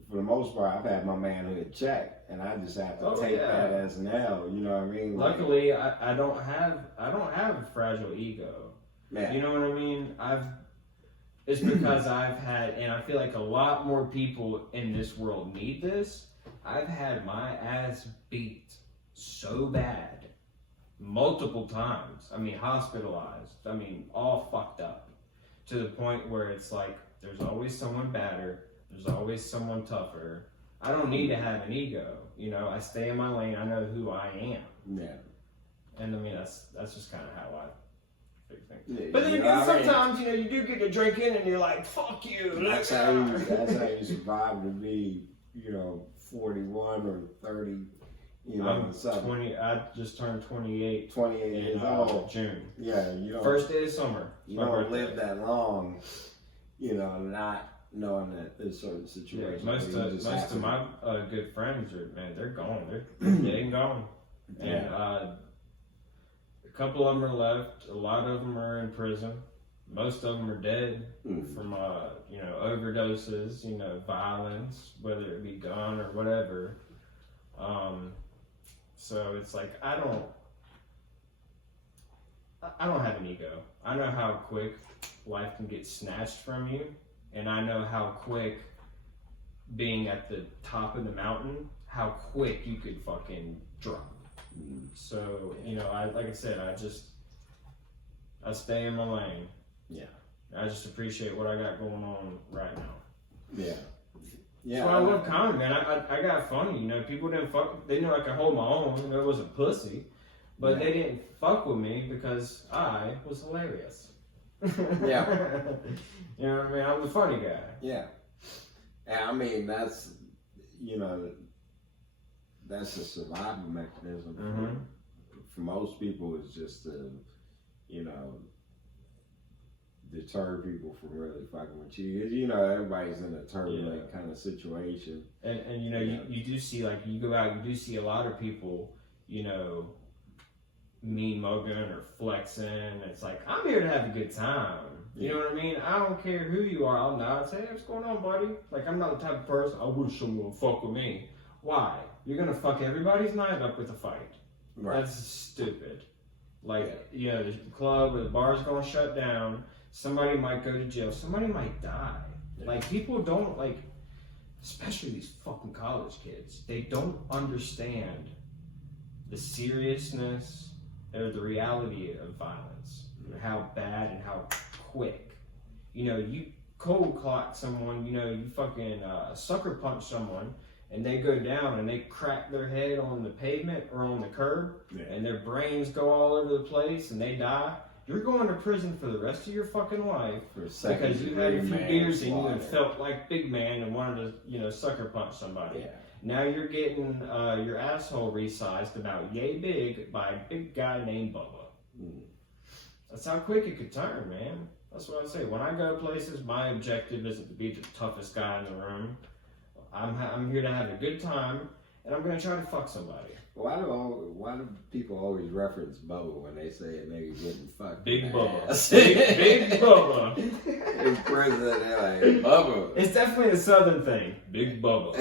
for the most part, I've had my manhood checked, and I just have to take that as an L. You know what I mean? Luckily, I don't have a fragile ego. Man. You know what I mean? It's because I've had, and I feel like a lot more people in this world need this. I've had my ass beat so bad multiple times. I mean, hospitalized. I mean, all fucked up. To the point where it's like, there's always someone badder. There's always someone tougher. I don't need to have an ego. You know, I stay in my lane. I know who I am. Yeah. And I mean, that's just kind of how I figure things. Yeah, But then you again, know what I mean? sometimes, you know, you do get to drinking and you're like, fuck you. That's how you survive to be, you know, 41 or 30, you know, I'm something. 20. I just turned 28 28 in years old. June. Yeah, you don't. First day of summer. You My don't birthday. live that long, you know, not knowing that there's certain Yeah, situations. most where you of just have to- my good friends are, man, they're gone. They're dead and gone. And Yeah. a couple of them are left. A lot of them are in prison. Most of them are dead from, you know, overdoses, you know, violence, whether it be gun or whatever. So it's like, I don't have an ego. I know how quick life can get snatched from you, and I know how quick being at the top of the mountain, how quick you could fucking drop. So, you know, like I said, I stay in my lane. Yeah. I just appreciate what I got going on right now. Yeah. That's why I love comedy, man. I got funny, you know. People didn't fuck. They knew I could hold my own. You know, I wasn't pussy, but they didn't fuck with me because I was hilarious. Yeah. You know what I mean? I'm the funny guy. Yeah. And I mean, that's, you know, that's a survival mechanism for most people. It's just to, you know, deter people from really fucking with you. You know, everybody's in a turbulent kind of situation. And you know, you do see, like, you go out, you do see a lot of people, you know, mean mugging or flexing. It's like, I'm here to have a good time. You know what I mean? I don't care who you are. I'll nod and say, hey, what's going on, buddy? Like, I'm not the type of person, I wish someone would fuck with me. Why? You're gonna fuck everybody's night up with a fight. Right. That's stupid. Like, you know, the club or the bar's gonna shut down. Somebody might go to jail. Somebody might die. Like, people don't, like, especially these fucking college kids, they don't understand the seriousness or the reality of violence. And how bad and how quick. You know, you cold clock someone, you know, you fucking sucker punch someone, and they go down and they crack their head on the pavement or on the curb, and their brains go all over the place and they die. You're going to prison for the rest of your fucking life because you had a few beers and you and felt like big man and wanted to, you know, sucker punch somebody. Yeah. Now you're getting your asshole resized about yay big by a big guy named Bubba. That's how quick it could turn, man. That's what I say. When I go places, my objective isn't to be the toughest guy in the room. I'm here to have a good time, and I'm gonna try to fuck somebody. Why do people always reference Bubba when they say a nigga getting fucked? Big Bubba. Big Bubba. In prison, they're like, Bubba. It's definitely a southern thing. Big Bubba.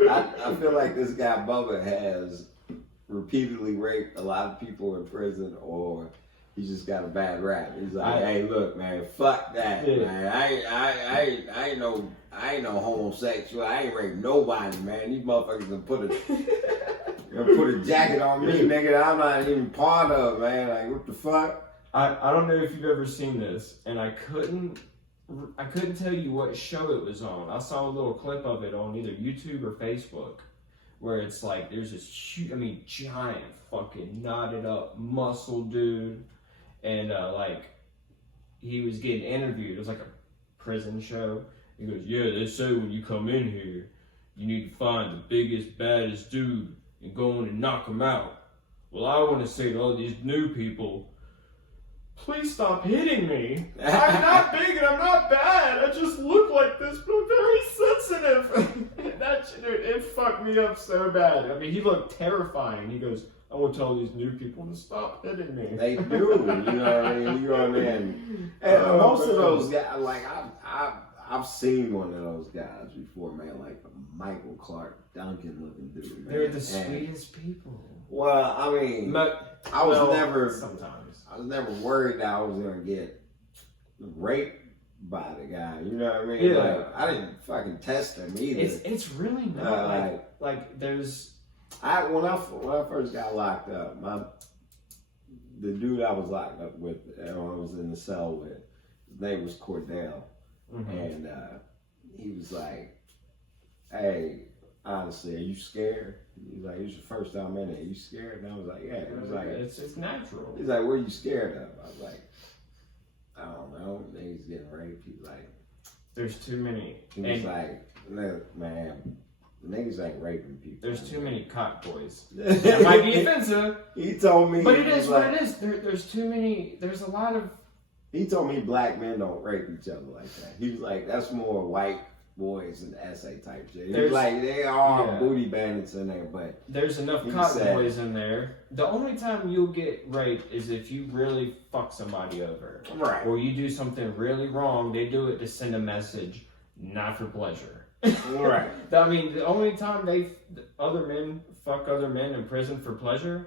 I feel like this guy Bubba has repeatedly raped a lot of people in prison, or he just got a bad rap. He's like, hey, look, man, fuck that, man. I ain't no homosexual. I ain't raped nobody, man. These motherfuckers gonna put a jacket on me, nigga, that I'm not even part of, man. Like, what the fuck? I don't know if you've ever seen this, and I couldn't tell you what show it was on. I saw a little clip of it on either YouTube or Facebook, where it's like there's this huge, giant fucking knotted up muscle dude, and like he was getting interviewed. It was like a prison show. He goes, yeah, they say when you come in here, you need to find the biggest, baddest dude and go in and knock him out. Well, I want to say to all these new people, please stop hitting me. I'm not big and I'm not bad. I just look like this, but I'm very sensitive. That shit, dude, it fucked me up so bad. I mean, he looked terrifying. He goes, I want to tell these new people to stop hitting me. They do, you know what I mean? You go in, and most of those guys, like I've seen one of those guys before, man, like a Michael Clark Duncan looking dude, man. They're the sweetest people. Well, I mean, I was never worried that I was gonna get raped by the guy. You know what I mean? Yeah. Like, I didn't fucking test him either. It's really not like there's. When I first got locked up, the dude I was locked up with, I was in the cell with, his name was Cordell, and he was like, "Hey, honestly, are you scared?" He's like, "It's your first time in it. Are you scared?" And I was like, "Yeah." He was like, "It's natural." He's like, "What are you scared of?" I was like, "I don't know. Niggas getting raped." He's like, "There's too many." He's like, "Look, man, niggas ain't raping people. There's too many cock boys." That might be offensive. He told me, but it is what it is. There's too many. There's a lot of. He told me black men don't rape each other like that. He was like, that's more white boys and essay type shit. He was like, they are booty bandits in there, but there's enough cock boys in there. The only time you'll get raped is if you really fuck somebody over, right? Or you do something really wrong. They do it to send a message, not for pleasure. Right. I mean, the only time other men fuck other men in prison for pleasure,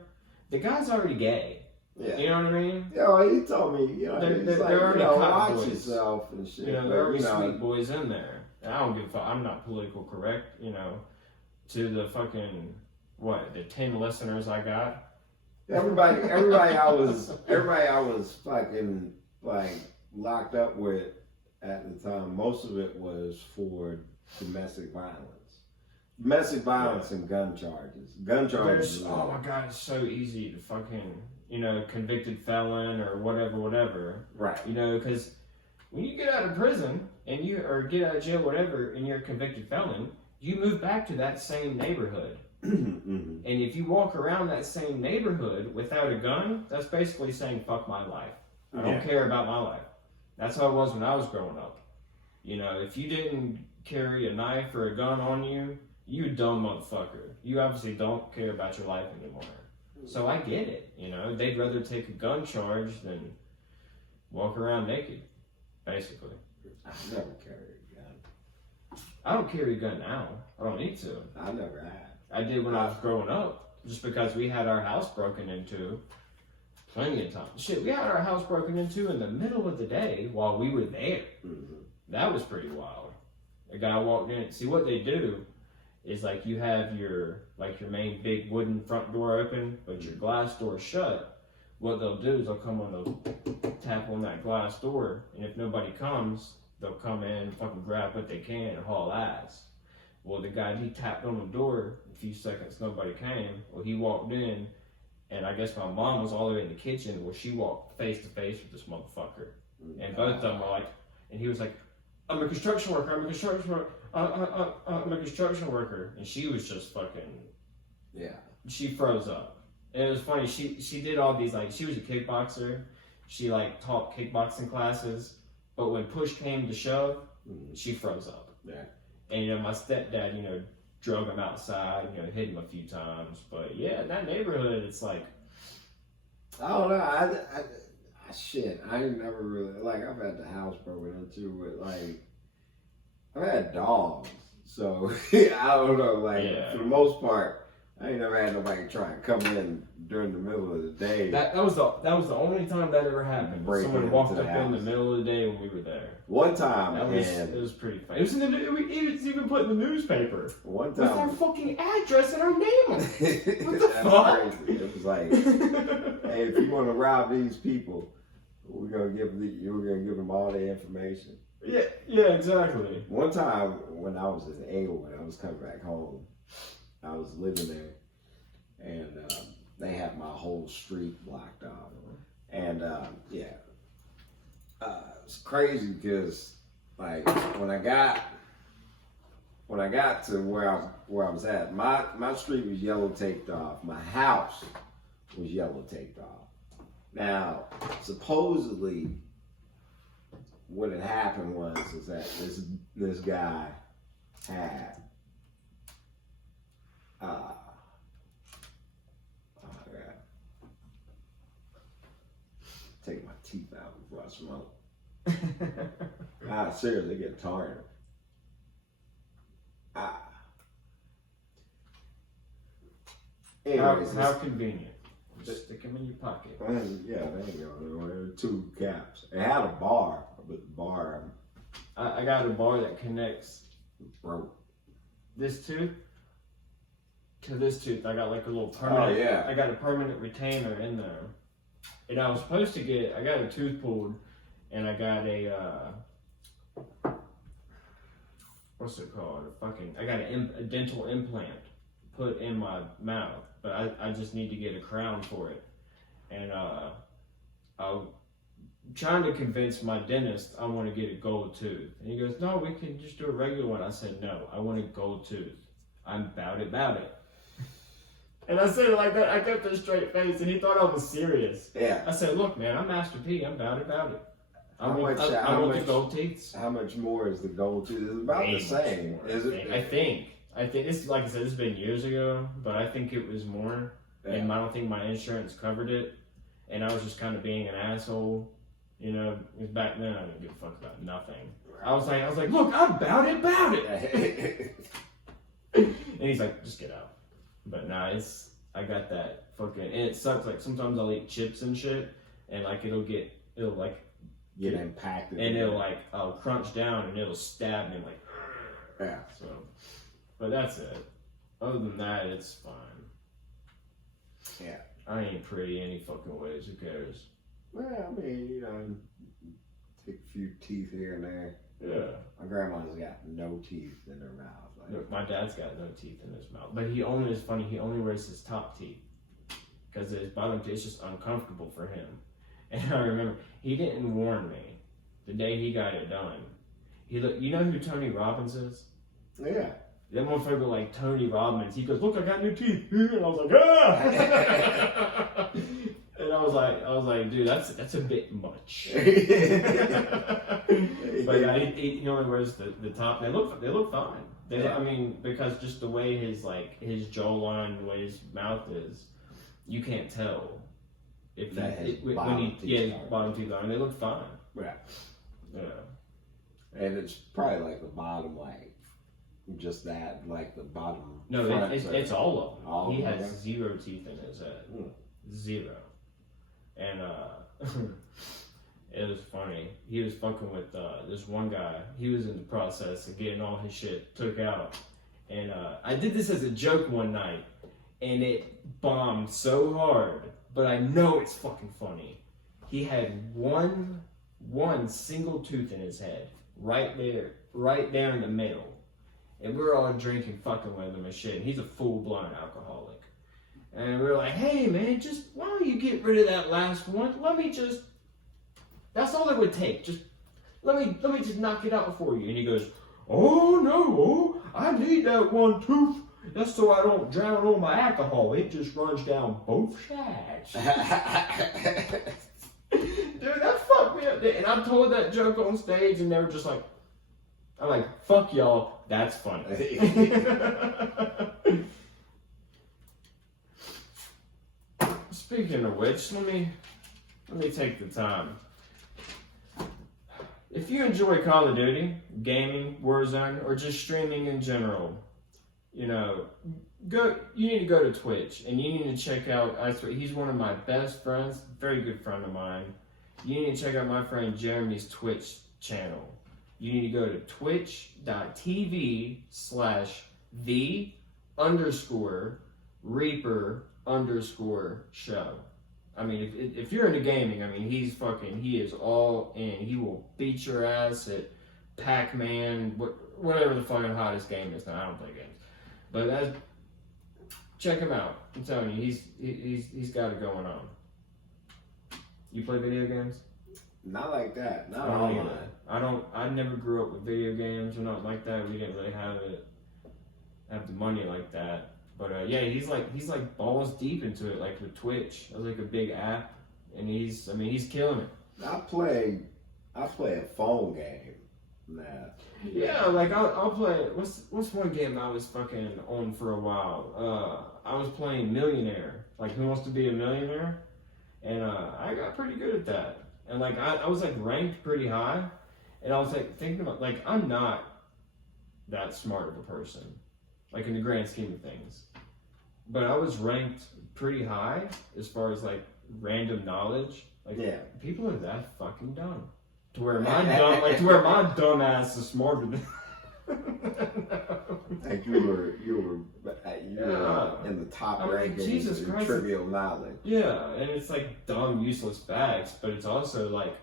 the guy's already gay. Yeah. You know what I mean? Yeah, he told me, they're already watch boys. yourself and shit. There are already sweet boys in there. And I don't give a fuck. I'm not political correct, to the fucking, the 10 listeners I got. Everybody I was fucking, like, locked up with at the time, most of it was for domestic violence. Domestic violence and gun charges. Gun charges. Oh my God, it's so easy to fucking, convicted felon or whatever. Right. Because when you get out of prison or get out of jail, whatever, and you're a convicted felon, you move back to that same neighborhood. And if you walk around that same neighborhood without a gun, that's basically saying, fuck my life. I don't care about my life. That's how it was when I was growing up. If you didn't carry a knife or a gun on you, you a dumb motherfucker. You obviously don't care about your life anymore. So I get it. They'd rather take a gun charge than walk around naked, basically. I never carried a gun. I don't carry a gun now. I don't need to. I never had. I did when I was growing up, just because we had our house broken into plenty of times. Shit, we had our house broken into in the middle of the day while we were there. That was pretty wild. A guy walked in. See, what they do is like you have your main big wooden front door open, but your glass door shut. What they'll do is they'll come on, they'll tap on that glass door, and if nobody comes, they'll come in, fucking grab what they can, and haul ass. Well, the guy, he tapped on the door, a few seconds, nobody came. Well, he walked in, and I guess my mom was all the way in the kitchen where she walked face to face with this motherfucker. And both of them were like, and he was like, I'm a construction worker, I'm a construction worker, I'm a construction worker. And she was just fucking, she froze up. And it was funny, she did all these, like, she was a kickboxer. She, like, taught kickboxing classes. But when push came to shove, she froze up. Yeah. And, my stepdad, drug him outside, hit him a few times. But, yeah, in that neighborhood, it's like... I don't know. I ain't never really... Like, I've had the house broken into with, like... I've had dogs. So, I don't know. Like, for the most part... I ain't never had nobody try and come in during the middle of the day. That was the only time that ever happened. Someone walked up in the middle of the day when we were there. One time, it was pretty funny. It was even put in the newspaper. One time, with our fucking address and our name on it. What the fuck? Crazy. It was like, hey, if you want to rob these people, you're gonna give them all the information. Yeah, exactly. One time when I was in Englewood, I was coming back home. I was living there, and they had my whole street blocked off. And it's crazy because, like, when I got to where I was at, my street was yellow taped off. My house was yellow taped off. Now, supposedly, what had happened is that this guy had. Oh my God. Take my teeth out before I smoke. Seriously, they get tired. Anyways, how convenient. Just stick them in your pocket. Yeah, there you go. There were 2 caps. It had a bar, but the bar... I got a bar that connects... Broke. This too? to this tooth, I got like a little permanent. Oh, yeah. I got a permanent retainer in there, and I was supposed to get. I got a tooth pulled, and I got a what's it called? I got a dental implant put in my mouth, but I just need to get a crown for it, and I'm trying to convince my dentist I want to get a gold tooth, and he goes, "No, we can just do a regular one." I said, "No, I want a gold tooth. I'm about it." And I said it like that. I kept a straight face, and he thought I was serious. Yeah. I said, "Look, man, I'm Master P. I'm about it. I How want the gold teeth." How much more is the gold tooth? It's about the same. More, Is it? I think it's like I said. It's been years ago, but I think it was more, and I don't think my insurance covered it. And I was just kind of being an asshole, you know. Because back then I didn't give a fuck about nothing. I was like, "Look, I'm about it." And he's like, "Just get out." But nah, I got that fucking, and it sucks. Like sometimes I'll eat chips and shit, and like it'll like get impacted, and it'll like I'll crunch down and it'll stab me like. Yeah. So, but that's it. Other than that, it's fine. Yeah. I ain't pretty any fucking ways. Who cares? Well, I mean, you know, take a few teeth here and there. Yeah. My grandma's got no teeth in her mouth. Like, Look, my dad's got no teeth in his mouth, but he only wears his top teeth because his bottom teeth is just uncomfortable for him. And I remember he didn't warn me the day he got it done. You know who Tony Robbins is? Yeah. That motherfucker like Tony Robbins. He goes, "Look, I got new teeth," and I was like, "Ah!" And I was like, "Dude, that's a bit much." But yeah, he only wears the top. They look fine. I mean, because just the way his jawline, the way his mouth is, you can't tell if bottom teeth are, and they look fine. Yeah. Yeah. And it's probably like the bottom, like just that, like the bottom. No, it's all of them. He has them? 0 teeth in his head. 0. And it was funny. He was fucking with this one guy. He was in the process of getting all his shit took out. And I did this as a joke one night, and it bombed so hard. But I know it's fucking funny. He had one single tooth in his head, right there in the middle. And we were all drinking fucking with him and shit. And he's a full-blown alcoholic. And we were like, "Hey man, just why don't you get rid of that last one? That's all it would take. Just let me just knock it out for you." And he goes, "Oh no, I need that one tooth. That's so I don't drown all my alcohol. It just runs down both sides." Dude, that fucked me up. And I told that joke on stage, and they were just like, I'm like, "Fuck y'all, that's funny." Speaking of which, let me take the time. If you enjoy Call of Duty, gaming, Warzone, or just streaming in general, you need to go to Twitch, and you need to check out, he's one of my best friends, very good friend of mine. You need to check out my friend Jeremy's Twitch channel. You need to go to twitch.tv/the_Reaper_show. I mean, if you're into gaming, I mean, he is all in. He will beat your ass at Pac-Man, whatever the fucking hottest game is now. I don't play games. But check him out. I'm telling you, he's got it going on. You play video games? Not like that. Not I online. I never grew up with video games or nothing like that. We didn't really have the money like that. But yeah, he's like balls deep into it, like with Twitch. It's like a big app, and he's killing it. I play a phone game now. Yeah, like I'll play. What's one game I was fucking on for a while? I was playing Millionaire, like Who Wants to Be a Millionaire, and I got pretty good at that. And like I was like ranked pretty high, and I was like thinking about, like, I'm not that smart of a person, like in the grand scheme of things, but I was ranked pretty high as far as like random knowledge. Like, yeah, people are that fucking dumb to where my dumb ass is smarter than. Like you were in the top rankings Jesus in Christ. trivial knowledge. Yeah, and it's like dumb, useless facts, but it's also like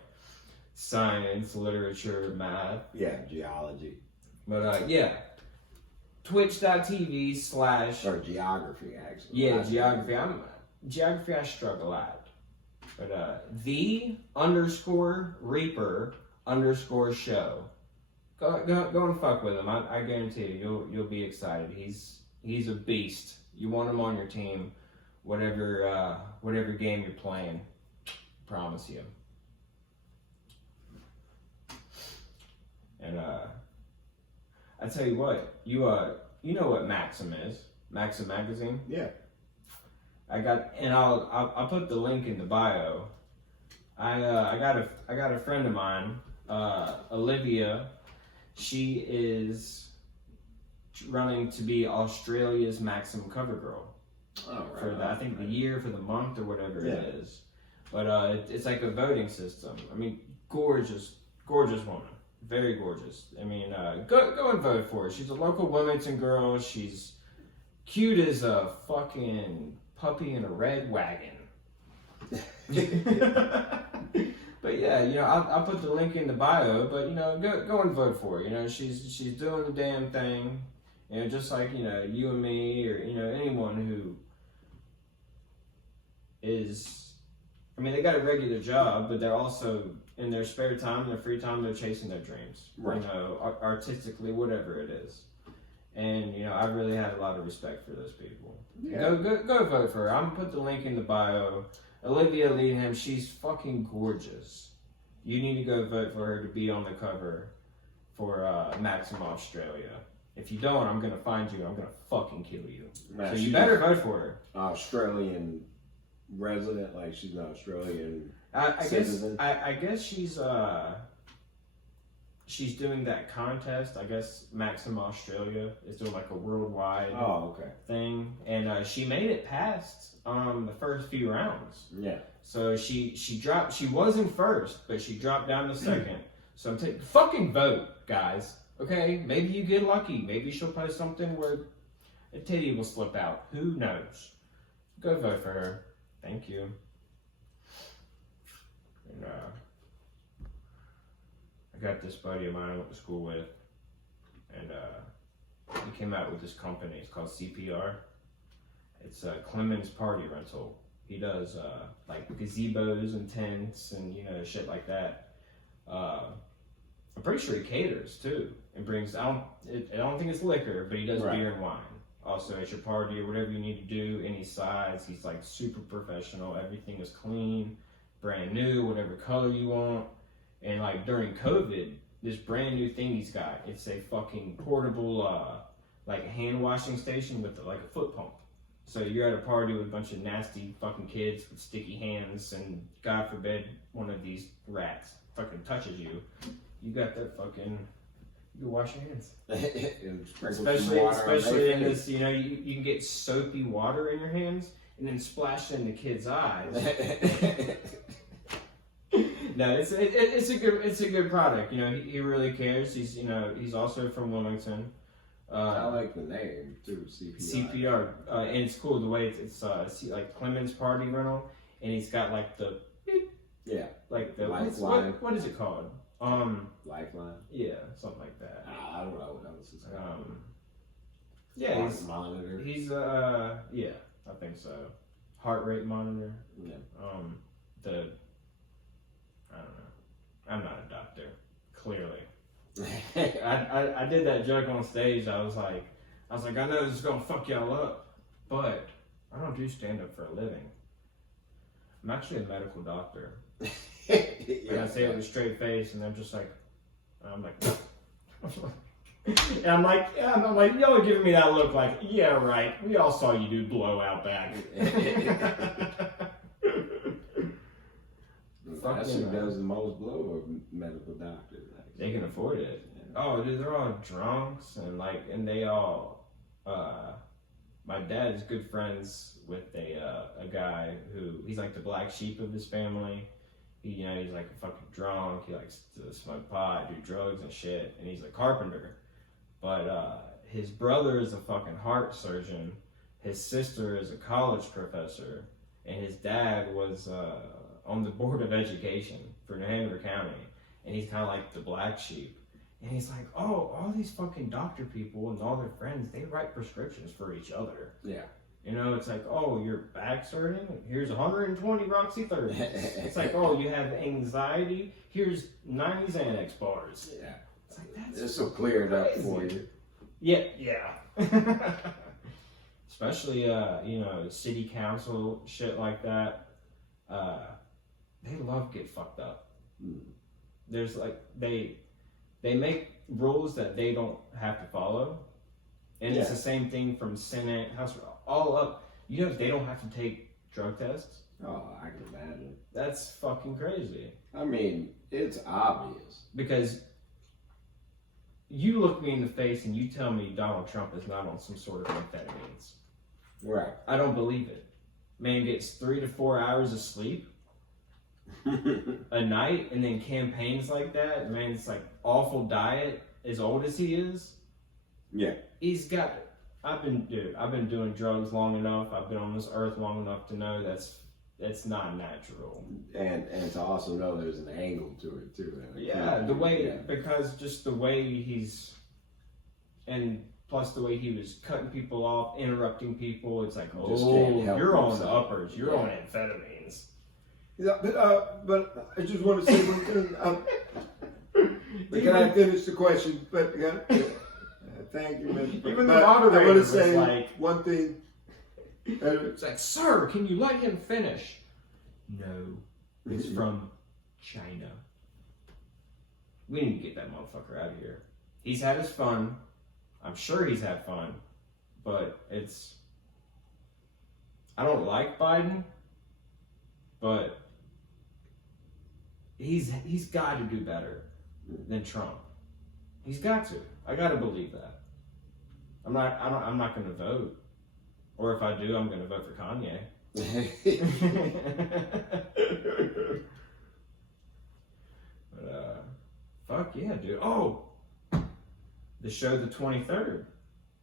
science, literature, math. Yeah, geology. But yeah, twitch.tv/ Or geography, actually. yeah, geography I struggle at. But _Reaper_show. Go and fuck with him. I guarantee you'll be excited. He's a beast. You want him on your team, whatever game you're playing. Promise you. And I tell you what, you know what Maxim is? Maxim magazine. Yeah. I'll put the link in the bio. I got a friend of mine, Olivia. She is running to be Australia's Maxim cover girl for I think the year, for the month, or whatever it is. But it's like a voting system. I mean, gorgeous woman, very gorgeous. I mean, go and vote for her. She's a local Wilmington girl. She's cute as a fucking puppy in a red wagon. But yeah, I'll put the link in the bio. But go and vote for her. She's doing the damn thing. Just like you and me, or anyone who is. I mean, they got a regular job, but they're also in their spare time, their free time, they're chasing their dreams. Right. Artistically, whatever it is. And I really have a lot of respect for those people. Yeah. Go vote for her. I'm gonna put the link in the bio. Olivia Leadham, she's fucking gorgeous. You need to go vote for her to be on the cover for Maxim Australia. If you don't, I'm gonna find you. I'm gonna fucking kill you. Now, so you better vote for her. Australian resident, like she's an Australian I citizen. guess she's doing that contest. I guess Maxim Australia is doing like a worldwide thing, and she made it past the first few rounds. Yeah. So she dropped. She was in first, but she dropped down to second. So fucking vote, guys. Okay, maybe you get lucky. Maybe she'll post something where a titty will slip out. Who knows? Go vote for her. Thank you. And I got this buddy of mine I went to school with, and he came out with this company. It's called CPR. It's Clemens Party Rental. He does like gazebos and tents and shit like that. I'm pretty sure he caters too, and brings. I don't think it's liquor, but he does beer and wine. Also, at your party or whatever you need to do, any size, he's like super professional. Everything is clean, brand new, whatever color you want. And like during COVID, this brand new thing he's got, it's a fucking portable like hand washing station with like a foot pump. So you're at a party with a bunch of nasty fucking kids with sticky hands, and God forbid one of these rats fucking touches you. You got that fucking. You can wash your hands. especially in this, you can get soapy water in your hands and then splash it in the kid's eyes. No, it's a good product. He really cares. He's also from Wilmington. I like the name too, CPR. And it's cool the way it's like Clemens Party Rental, and he's got like the like the Lifeline. What is it called? Lifeline. Yeah, something like that. I don't know what else is called. Yeah, Heart monitor. He's yeah, I think so. Heart rate monitor. Yeah. I don't know. I'm not a doctor, clearly. I did that joke on stage. I was like, I know this is gonna fuck y'all up, but I don't do stand up for a living. I'm actually a medical doctor. And I say it with a straight face, and they're just like, I'm like, and I'm like, y'all are giving me that look like, yeah, right. We all saw you do blowout back. That's who does the most blow of medical doctors. They can afford it. Yeah. Oh, dude, they're all drunks and they all. My dad is good friends with a guy who he's like the black sheep of his family. He's like a fucking drunk. He likes to smoke pot, do drugs and shit, and he's a carpenter. But his brother is a fucking heart surgeon. His sister is a college professor, and his dad was on the board of education for New Hampshire County, and he's kind of like the black sheep. And he's like, oh, all these fucking doctor people and all their friends, they write prescriptions for each other. Yeah. You know, it's like, oh, your back's hurting? Here's 120 Roxy 30s. It's like, oh, you have anxiety? Here's 90 Xanax bars. Yeah. It's like, that's This will clear it up for you. Yeah. Especially, you know, city council, shit like that. They love to get fucked up. There's like, they make rules that they don't have to follow. And it's the same thing from Senate, House, all up. You know, they don't have to take drug tests. Oh, I can imagine. That's fucking crazy. I mean, it's obvious. Because you look me in the face and you tell me Donald Trump is not on some sort of amphetamines. Right. I don't believe it. Man gets 3 to 4 hours of sleep a night, and then campaigns like that. Man, it's like awful diet. As old as he is, Yeah. he's got. I've been doing drugs long enough. I've been on this earth long enough to know that's not natural. And to also know there's an angle to it too. Yeah, the way because just the way he's, and plus the way he was cutting people off, interrupting people. It's like, Just can't help you're on the himself. uppers. You're on amphetamines. Yeah, but I just want to say one thing. Can I finish the question? But thank you, man. Even the But moderator I want to was say like- one thing. It's like, sir, can you let him finish? No, it's from China. We need to get that motherfucker out of here. He's had his fun. I'm sure he's had fun, but I don't like Biden, but he's got to do better than Trump. He's got to. I got to believe that. I'm not going to vote. Or if I do, I'm going to vote for Kanye. But, fuck yeah, dude. Oh! The show the 23rd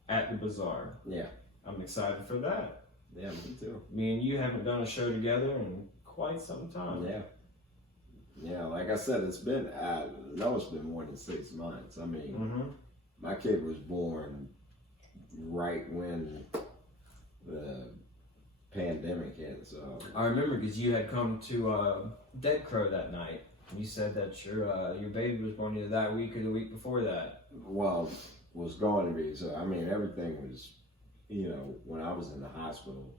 at the Bazaar. Yeah. I'm excited for that. Yeah, me too. Me and you haven't done a show together in quite some time. Yeah. Yeah, like I said, I know it's been more than 6 months. I mean, my kid was born right when the pandemic hit, so. I remember because you had come to Dead Crow that night. You said that your baby was born either that week or the week before that. Well, was going to be. So, I mean, everything was, you know, when I was in the hospital,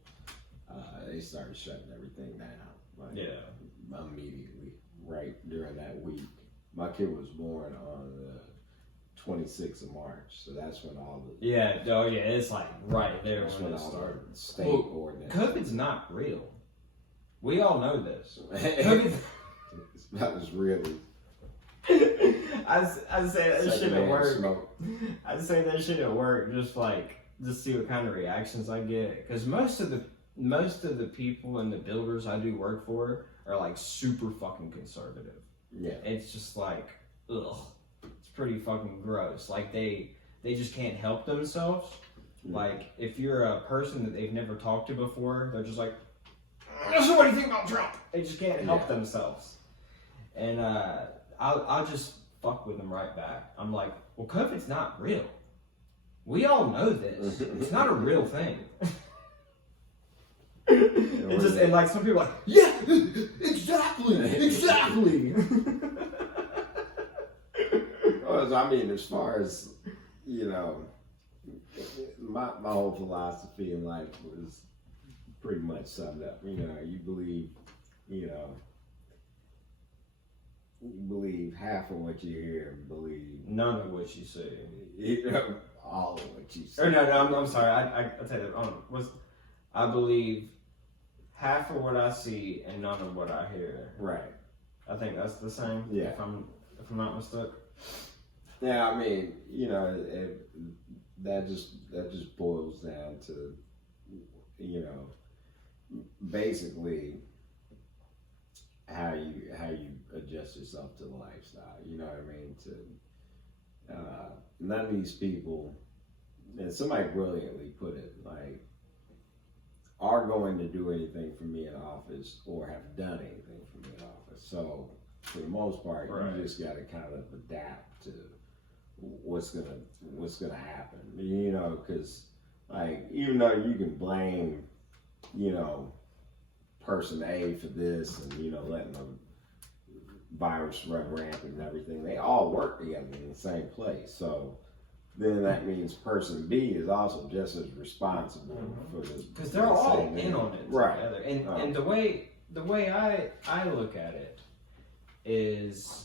they started shutting everything down. Like, immediately, right during that week. My kid was born on the 26th of March, so that's when all the... it's like right there That's when when it all started. the state ordinance. COVID's not real. We all know this. It's not as real as... I say that shit at secondhand work. smoke. I say that shit at work just see what kind of reactions I get. Because most of the people and the builders I do work for are like super fucking conservative. Yeah. It's just like, ugh. It's pretty fucking gross. Like they just can't help themselves. Like if you're a person that they've never talked to before, they're just like, so what do you think about Trump? They just can't help themselves. And I'll just fuck with them right back. I'm like, well, COVID's not real. We all know this. It's not a real thing. And like some people are like, yeah, exactly. Well, I mean, as far as, you know, my whole philosophy in life was pretty much summed up. You know, you believe half of what you hear and believe None of what you say. all of what you Or say. no, I'm sorry. I tell you that. I believe half of what I see and none of what I hear. Right. I think that's the same. Yeah. If I'm not mistaken. Yeah, I mean, you know, that just boils down to, you know, basically how you adjust yourself to the lifestyle. You know what I mean? none of these people, and somebody brilliantly put it, like, are going to do anything for me in office or have done anything for me in office. So for the most part, you just got to kind of adapt to what's gonna happen. You know, because like even though you can blame, you know, person A for this and you know letting the virus run rampant and everything, they all work together in the same place. So then that means person B is also just as responsible for this because they're all in on it together. And the way I look at it is,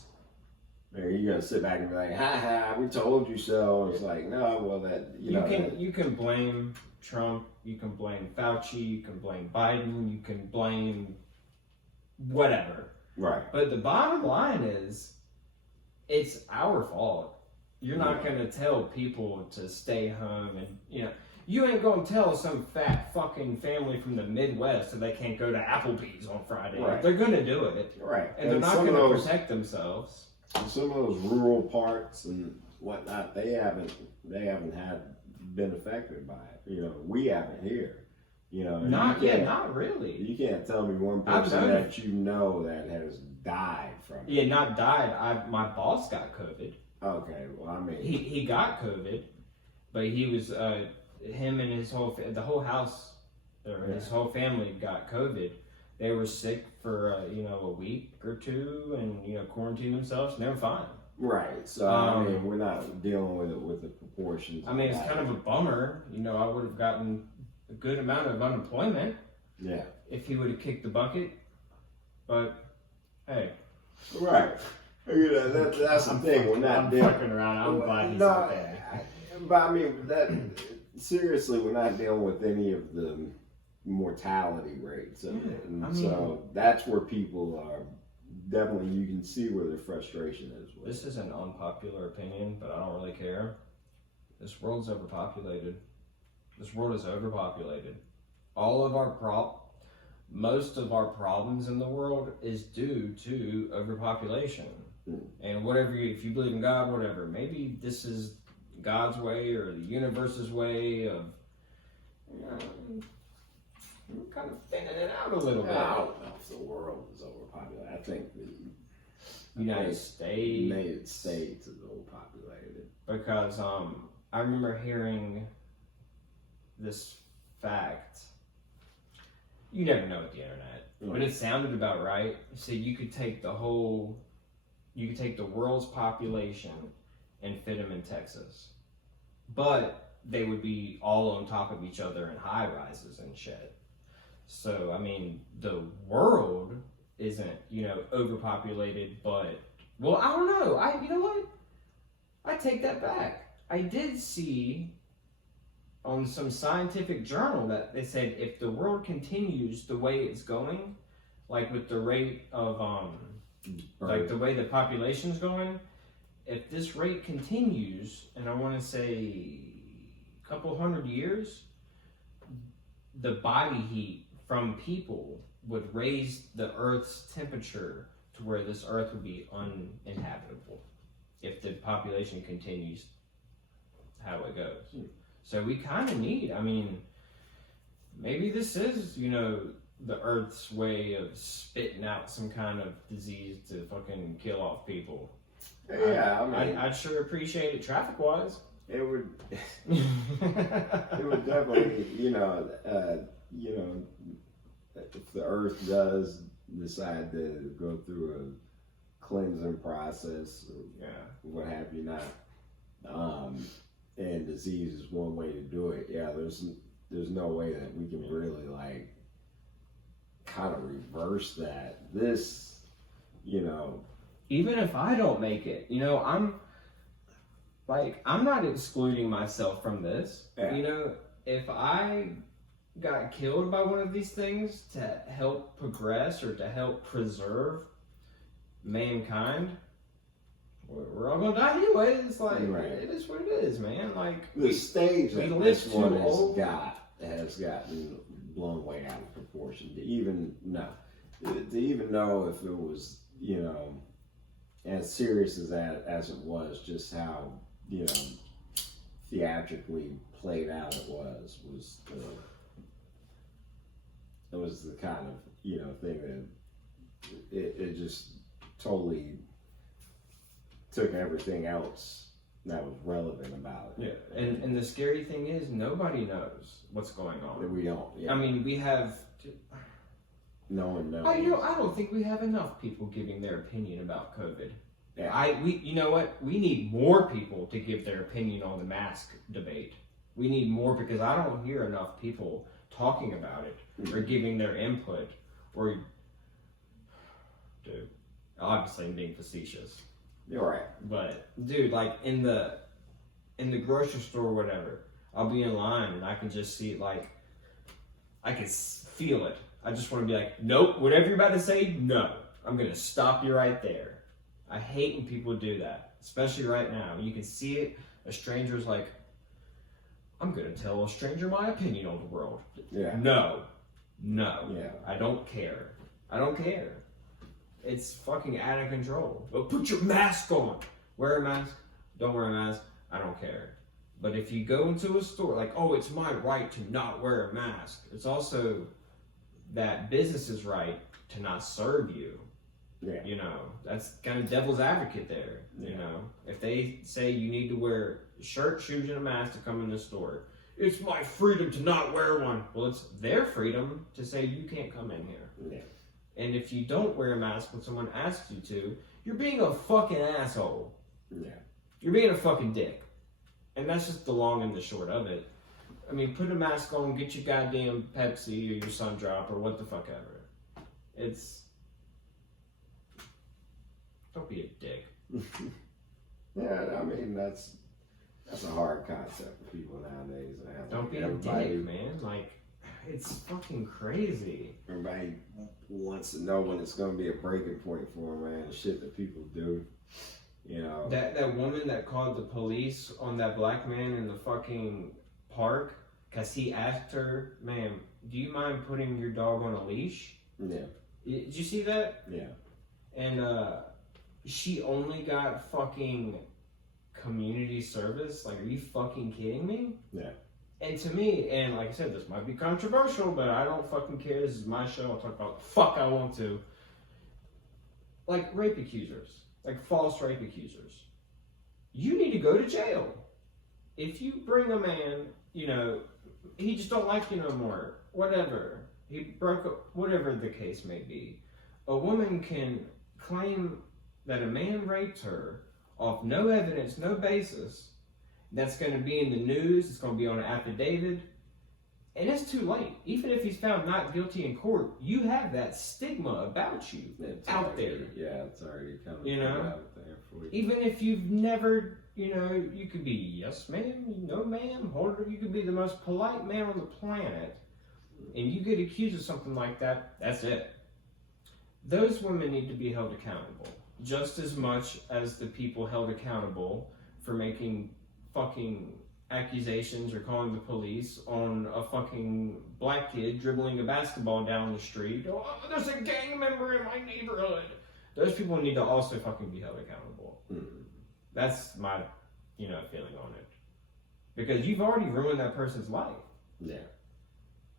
you're gonna sit back and be like, "Ha ha, we told you so." It's like, no, well that you can blame Trump, you can blame Fauci, you can blame Biden, you can blame whatever. Right. But the bottom line is, it's our fault. You're not going to tell people to stay home and, you know, you ain't going to tell some fat fucking family from the Midwest that they can't go to Applebee's on Friday. Right. They're going to do it. Right. And they're not going to protect themselves. Some of those rural parts and whatnot, they haven't been affected by it. You know, we haven't here. You know, not really. You can't tell me one person that you know that has died from it. Yeah, not died. My boss got COVID. Okay, well, I mean, he got COVID, but he was him and his whole house or his whole family got COVID. They were sick for a week or two, and quarantined themselves, and they were fine. Right. So I mean, we're not dealing with it with the proportions. I mean, it's kind of a bummer. I would have gotten a good amount of unemployment. Yeah. If he would have kicked the bucket, but hey. Right. That's the thing. We're not dealing. Fucking around. I'm glad he's out there. But I mean, seriously, we're not dealing with any of the mortality rates of it, and so that's where people are. Definitely, you can see where their frustration is. This is an unpopular opinion, but I don't really care. This world's overpopulated. This world is overpopulated. Most of our problems in the world is due to overpopulation. And if you believe in God, whatever, maybe this is God's way or the universe's way of, kind of thinning it out a little bit. I don't know if the world is overpopulated. I think the United States is overpopulated. Because I remember hearing this fact. You never know with the internet, but it sounded about right. So you could take the world's population and fit them in Texas, but they would be all on top of each other in high rises and shit. So I mean, the world isn't overpopulated, but I don't know. You know what? I take that back. I did see on some scientific journal that they said if the world continues the way it's going, like with the rate of like the way the population's going, if this rate continues, and I want to say a couple hundred years, the body heat from people would raise the Earth's temperature to where this Earth would be uninhabitable if the population continues how it goes. So we kind of need, maybe this is, the Earth's way of spitting out some kind of disease to fucking kill off people. Yeah, I'd sure appreciate it traffic-wise. It would, it would definitely, if the Earth does decide to go through a cleansing process or what have you not, and disease is one way to do it. Yeah, there's no way that we can really kind of reverse that. This, even if I don't make it, I'm not excluding myself from this. Yeah. If I got killed by one of these things to help progress or to help preserve mankind, we're all gonna die anyway. It's it is what it is, man. The stage we that this one has gotten blown way out of proportion. To even know if it was, as serious as it was, just how you know, theatrically played out it was the kind of, you know, thing that it just totally took everything else that was relevant about it. Yeah, and the scary thing is nobody knows what's going on. We don't. Yeah. I mean, we have. No one knows. I don't think we have enough people giving their opinion about COVID. Yeah. You know what? We need more people to give their opinion on the mask debate. We need more because I don't hear enough people talking about it or giving their input or. Dude, obviously I'm being facetious. You're right. But dude, like in the grocery store or whatever, I'll be in line and I can just see like I can feel it. I just want to be like, nope, whatever you're about to say, no. I'm gonna stop you right there. I hate when people do that, especially right now. You can see it. A stranger's like, I'm gonna tell a stranger my opinion on the world. Yeah. No. Yeah. I don't care. It's fucking out of control. Well, put your mask on. Wear a mask. Don't wear a mask. I don't care. But if you go into a store, like, oh, it's my right to not wear a mask. It's also that business's right to not serve you. Yeah. You know, that's kind of devil's advocate there. You know, if they say you need to wear shirt, shoes, and a mask to come in the store, it's my freedom to not wear one. Well, it's their freedom to say you can't come in here. Yeah. And if you don't wear a mask when someone asks you to, you're being a fucking asshole. Yeah. You're being a fucking dick. And that's just the long and the short of it. I mean, put a mask on, get your goddamn Pepsi or your Sun Drop or what the fuck ever. It's... Don't be a dick. Yeah, I mean, that's a hard concept for people nowadays. Don't be a dick, man. Like, it's fucking crazy. Everybody wants to know when it's going to be a breaking point for them, man. The shit that people do, you know. That woman that called the police on that black man in the fucking park because he asked her, ma'am, do you mind putting your dog on a leash? Yeah. Did you see that? Yeah. And she only got fucking community service? Like, are you fucking kidding me? Yeah. And to me, and like I said, this might be controversial, but I don't fucking care. This is my show. I'll talk about the fuck I want to. Like rape accusers, like false rape accusers. You need to go to jail. If you bring a man, you know, he just don't like you no more, whatever. He broke up, whatever the case may be. A woman can claim that a man raped her off no evidence, no basis. That's going to be in the news. It's going to be on an affidavit. And it's too late. Even if he's found not guilty in court, you have that stigma about you out there. Yeah, it's already kind of out there for you. Even if you've never, you know, you could be yes ma'am, no ma'am, you could be the most polite man on the planet, and you get accused of something like that, that's it. Those women need to be held accountable just as much as the people held accountable for making fucking accusations or calling the police on a fucking black kid dribbling a basketball down the street. Oh, there's a gang member in my neighborhood. Those people need to also fucking be held accountable. That's my, feeling on it. Because you've already ruined that person's life. Yeah.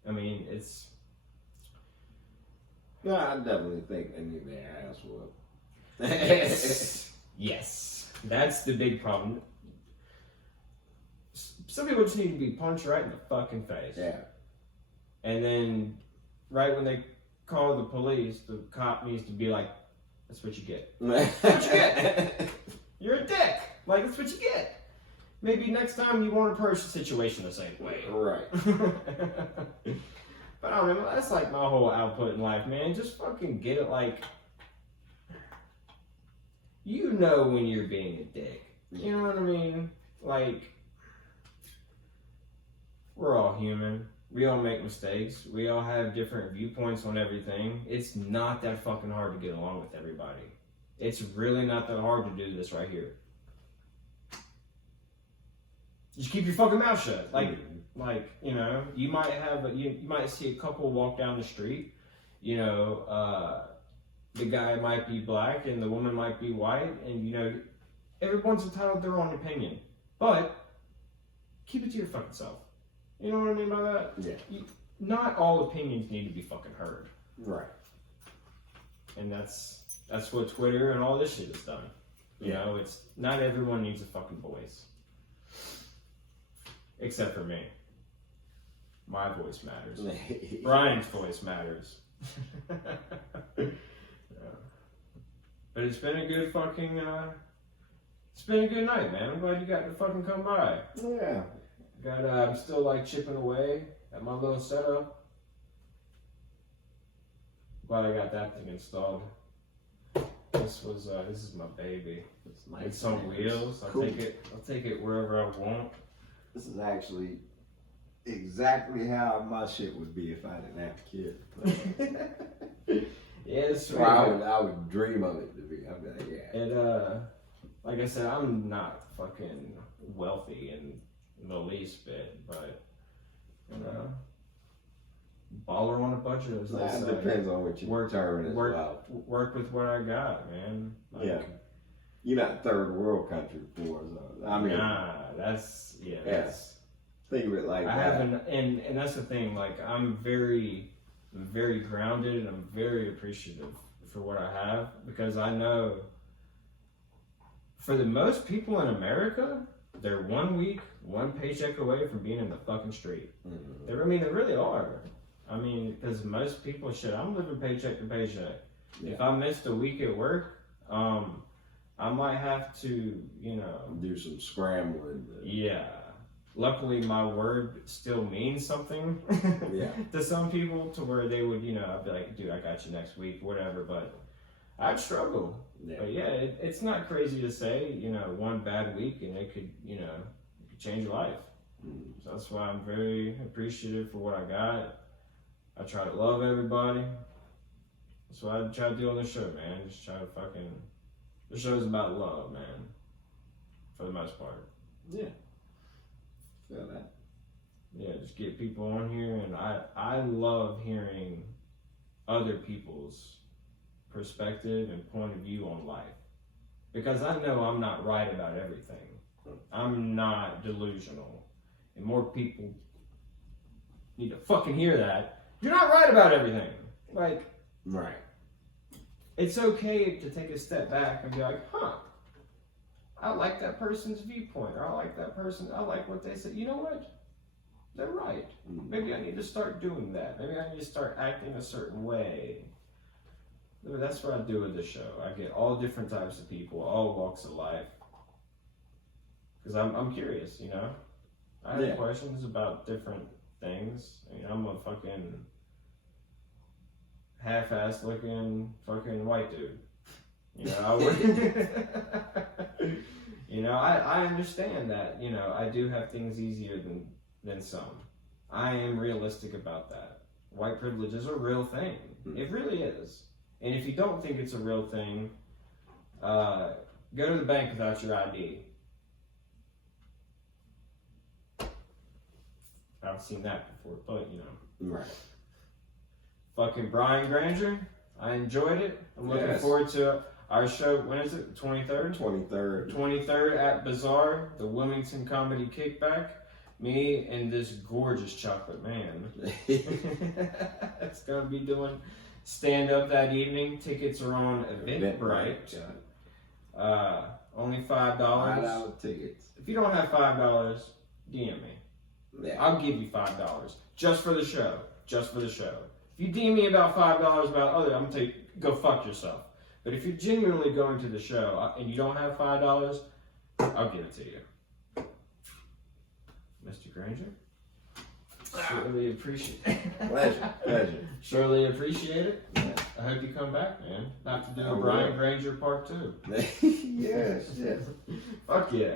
I mean, it's... No, I definitely think they need their ass whooped. Yes. Yes. That's the big problem. Some people just need to be punched right in the fucking face. Yeah. And then, right when they call the police, the cop needs to be like, that's what you get. That's what you get. You're a dick. Like, that's what you get. Maybe next time you won't approach the situation the same way. Right. But I don't know, that's like my whole output in life, man. Just fucking get it, like, you know when you're being a dick. You know what I mean? Like, we're all human. We all make mistakes. We all have different viewpoints on everything. It's not that fucking hard to get along with everybody. It's really not that hard to do this right here. Just keep your fucking mouth shut. You might have, you might see a couple walk down the street. The guy might be black and the woman might be white, and everyone's entitled to their own opinion. But keep it to your fucking self. You know what I mean by that? Yeah. Not all opinions need to be fucking heard. Right. And that's what Twitter and all this shit has done. You know, it's not everyone needs a fucking voice. Except for me. My voice matters. Brian's voice matters. Yeah. But it's been a good fucking it's been a good night, man. I'm glad you got to fucking come by. Yeah. I'm still like chipping away at my little setup. Glad I got that thing installed. This is my baby. It's nice. It's on wheels. I'll take it wherever I want. This is actually exactly how my shit would be if I didn't have a kid. Yeah, it's sweet. Well, I would dream of it to be. I'd be like, yeah. And like I said, I'm not fucking wealthy in the least bit, but baller on a budget. As they say. Depends on what your term is about. Work with what I got, man. Like, yeah. You're not third world country for us. I mean, that's. Think of it like I that. haven't, and that's the thing. Like, I'm very, very grounded, and I'm very appreciative for what I have, because I know for the most people in America, they're 1 week, one paycheck away from being in the fucking street. Mm-hmm. They really are. I mean, because most people, I'm living paycheck to paycheck. Yeah. If I missed a week at work, I might have to, do some scrambling. Yeah. Luckily, my word still means something to some people, to where they would, I'd be like, dude, I got you next week, whatever. But I'd struggle. Yeah. But yeah, it's not crazy to say, one bad week and it could, it could change your life. So that's why I'm very appreciative for what I got. I try to love everybody. That's what I try to do on the show, man. Just try to the show's about love, man. For the most part. Yeah. Feel that. Yeah, just get people on here, and I love hearing other people's perspective and point of view on life. Because I know I'm not right about everything. I'm not delusional. And more people need to fucking hear that. You're not right about everything. Like, right. It's okay to take a step back and be like, I like that person's viewpoint, or I like what they said. You know what? They're right. Maybe I need to start doing that. Maybe I need to start acting a certain way. That's what I do with this show. I get all different types of people, all walks of life. Because I'm curious, I have questions about different things. I mean, I'm a fucking half-assed looking fucking white dude. I would, I understand that, I do have things easier than some. I am realistic about that. White privilege is a real thing. It really is. And if you don't think it's a real thing, go to the bank without your ID. I've seen that before, but Right. Fucking Brian Granger, I enjoyed it. I'm looking forward to our show. When is it? 23rd? 23rd. 23rd at Bazaar, the Wilmington Comedy Kickback. Me and this gorgeous chocolate man. It's going to be doing stand-up that evening. Tickets are on Eventbrite. Only $5. $5 tickets. If you don't have $5, DM me. Yeah. I'll give you $5 just for the show. Just for the show. If you DM me about $5 about other, I'm gonna tell you, go fuck yourself. But if you're genuinely going to the show and you don't have $5, I'll give it to you. Mr. Granger, surely appreciate it. Pleasure. Surely appreciate it. Yeah. I hope you come back, man. Not to do a Brian Granger part 2. Yes. Fuck yeah.